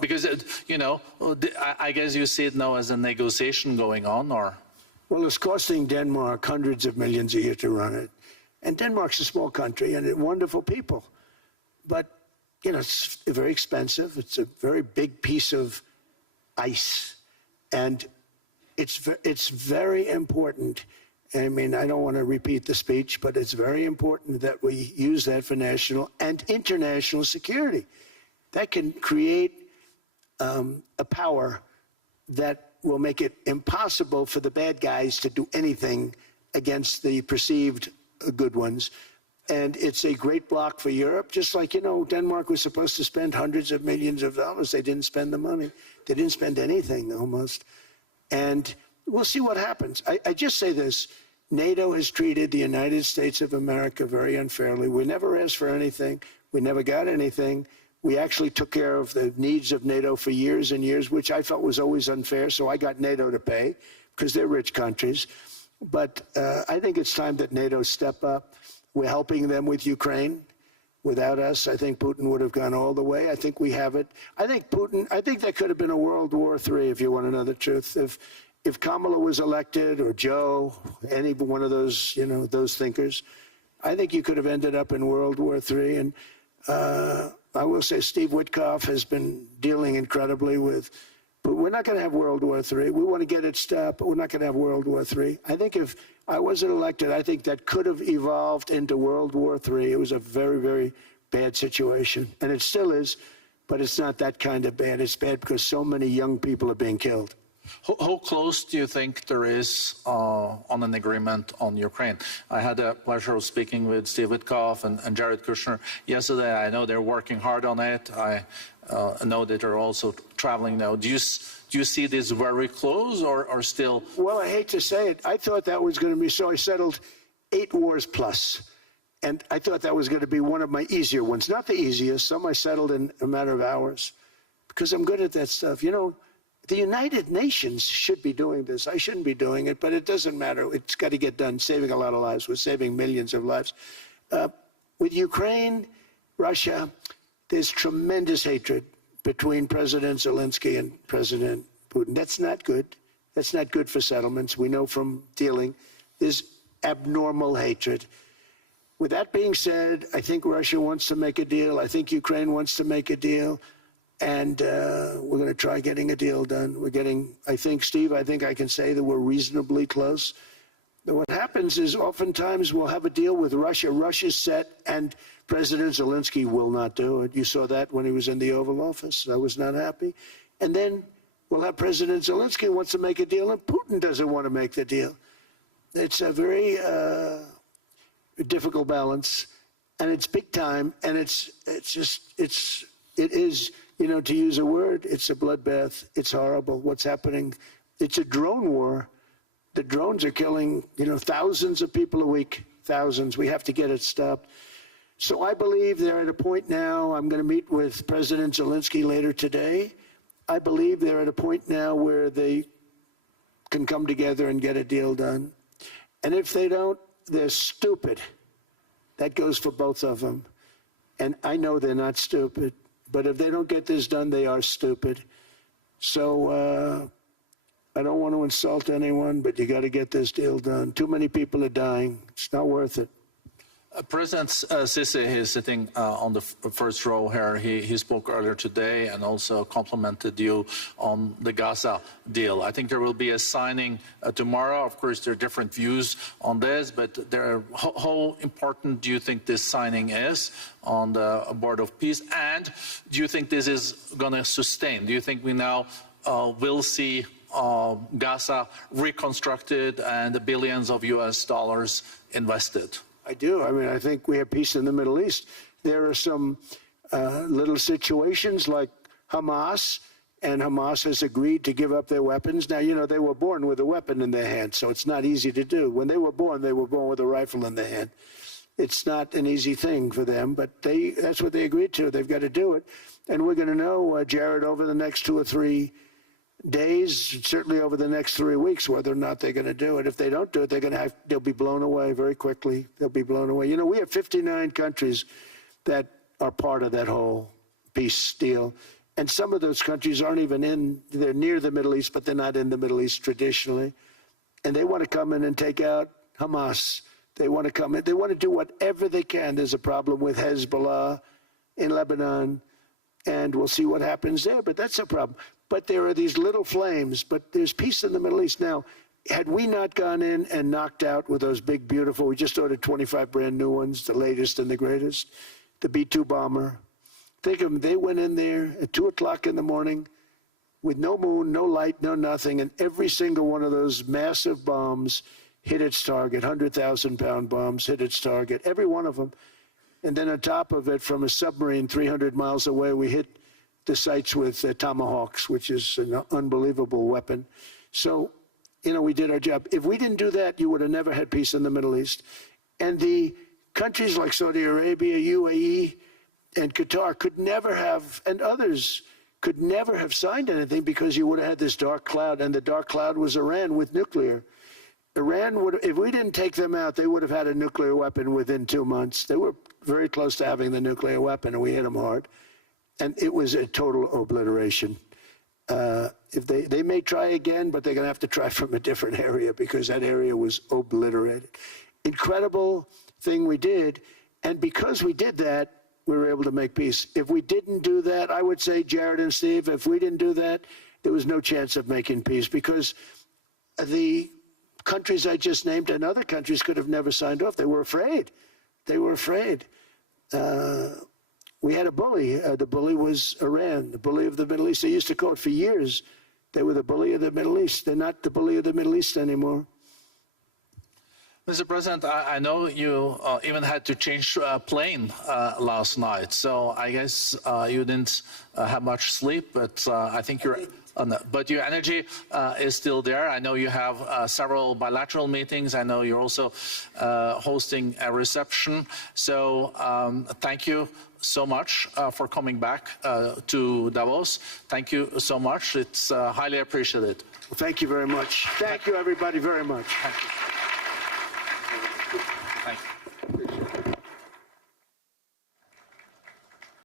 Because, you know, I guess you see it now as a negotiation going on, or? Well, it's costing Denmark hundreds of millions a year to run it. And Denmark's a small country and wonderful people. But, you know, it's very expensive. It's a very big piece of ice. And it's very important. I mean, I don't want to repeat the speech, but it's very important that we use that for national and international security. That can create a power that will make it impossible for the bad guys to do anything against the perceived good ones. And it's a great block for Europe, just like, you know, Denmark was supposed to spend hundreds of millions of dollars. They didn't spend the money. They didn't spend anything, almost. And we'll see what happens. I just say this. NATO has treated the United States of America very unfairly. We never asked for anything. We never got anything. We actually took care of the needs of NATO for years and years, which I felt was always unfair. So I got NATO to pay because they're rich countries. But I think it's time that NATO step up. We're helping them with Ukraine. Without us, I think Putin would have gone all the way. I think we have it. I think there could have been a World War III, if you want to know the truth. If Kamala was elected, or Joe, any one of those, you know, those thinkers, I think you could have ended up in World War III. And I will say Steve Witkoff has been dealing incredibly with, but we're not going to have World War III. We want to get it stopped, but we're not going to have World War III. I think if I wasn't elected, I think that could have evolved into World War III. It was a very, very bad situation, and it still is, but it's not that kind of bad. It's bad because so many young people are being killed. How close do you think there is on an agreement on Ukraine? I had the pleasure of speaking with Steve Witkoff and Jared Kushner yesterday. I know they're working hard on it. I know that they're also traveling now. Do you see this very close or still? Well, I hate to say it. I thought that was going to be so. I settled 8 wars plus. And I thought that was going to be one of my easier ones. Not the easiest. Some I settled in a matter of hours because I'm good at that stuff. You know, the United Nations should be doing this. I shouldn't be doing it, but it doesn't matter. It's got to get done, saving a lot of lives. We're saving millions of lives. With Ukraine, Russia, there's tremendous hatred between President Zelensky and President Putin. That's not good. That's not good for settlements. We know from dealing. There's abnormal hatred. With that being said, I think Russia wants to make a deal. I think Ukraine wants to make a deal. And we're going to try getting a deal done. We're getting, I think, Steve, I think I can say that we're reasonably close. But what happens is oftentimes we'll have a deal with Russia. Russia's set, and President Zelensky will not do it. You saw that when he was in the Oval Office. I was not happy. And then we'll have President Zelensky wants to make a deal, and Putin doesn't want to make the deal. It's a very difficult balance, and it's big time, and it is. You know, to use a word, it's a bloodbath. It's horrible what's happening. It's a drone war. The drones are killing, you know, thousands of people a week, thousands. We have to get it stopped. So I believe they're at a point now. I'm going to meet with President Zelensky later today. I believe they're at a point now where they can come together and get a deal done. And if they don't, they're stupid. That goes for both of them. And I know they're not stupid. But if they don't get this done, they are stupid. So I don't want to insult anyone, but you got to get this deal done. Too many people are dying. It's not worth it. President Sisi is sitting on the first row here. He spoke earlier today and also complimented you on the Gaza deal. I think there will be a signing tomorrow. Of course, there are different views on this, but how important do you think this signing is on the Board of Peace? And do you think this is going to sustain? Do you think we now will see Gaza reconstructed and the billions of US dollars invested? I do. I mean, I think we have peace in the Middle East. There are some little situations like Hamas, and Hamas has agreed to give up their weapons. Now, you know, they were born with a weapon in their hand, so it's not easy to do. When they were born with a rifle in their hand. It's not an easy thing for them, but that's what they agreed to. They've got to do it. And we're going to know, Jared, over the next 2 or 3 days, certainly over the next 3 weeks, whether or not they're going to do it. If they don't do it, they'll be blown away very quickly. They'll be blown away. You know, we have 59 countries that are part of that whole peace deal. And some of those countries aren't even they're near the Middle East, but they're not in the Middle East traditionally. And they want to come in and take out Hamas. They want to come in. They want to do whatever they can. There's a problem with Hezbollah in Lebanon, and we'll see what happens there, but that's a problem. But there are these little flames, but there's peace in the Middle East. Now, Had we not gone in and knocked out with those big, beautiful, we just ordered 25 brand new ones, the latest and the greatest, the B-2 bomber. Think of them, they went in there at 2 o'clock in the morning with no moon, no light, no nothing, and every single one of those massive bombs hit its target, 100,000-pound bombs hit its target, every one of them. And then on top of it, from a submarine 300 miles away, we hit the sites with Tomahawks, which is an unbelievable weapon. So, we did our job. If we didn't do that, you would have never had peace in the Middle East. And the countries like Saudi Arabia, UAE, and Qatar could never have, and others could never have signed anything because you would have had this dark cloud, and the dark cloud was Iran with nuclear. Iran would, if we didn't take them out, they would have had a nuclear weapon within 2 months. They were very close to having the nuclear weapon, and we hit them hard. And it was a total obliteration. If they may try again, but they're going to have to try from a different area because that area was obliterated. Incredible thing we did, and because we did that, we were able to make peace. If we didn't do that, I would say, Jared and Steve, if we didn't do that, there was no chance of making peace because the countries I just named and other countries could have never signed off. They were afraid. They were afraid. We had a bully. The bully was Iran, the bully of the Middle East. They used to call it for years. They were the bully of the Middle East. They're not the bully of the Middle East anymore. Mr. President, I know you even had to change plane last night, so I guess you didn't have much sleep, but I think you're... but your energy is still there. I know you have several bilateral meetings. I know you're also hosting a reception. So thank you so much for coming back to Davos. Thank you so much. It's highly appreciated. Well, thank you very much. Thank you, everybody, very much. Thank you. Thank you.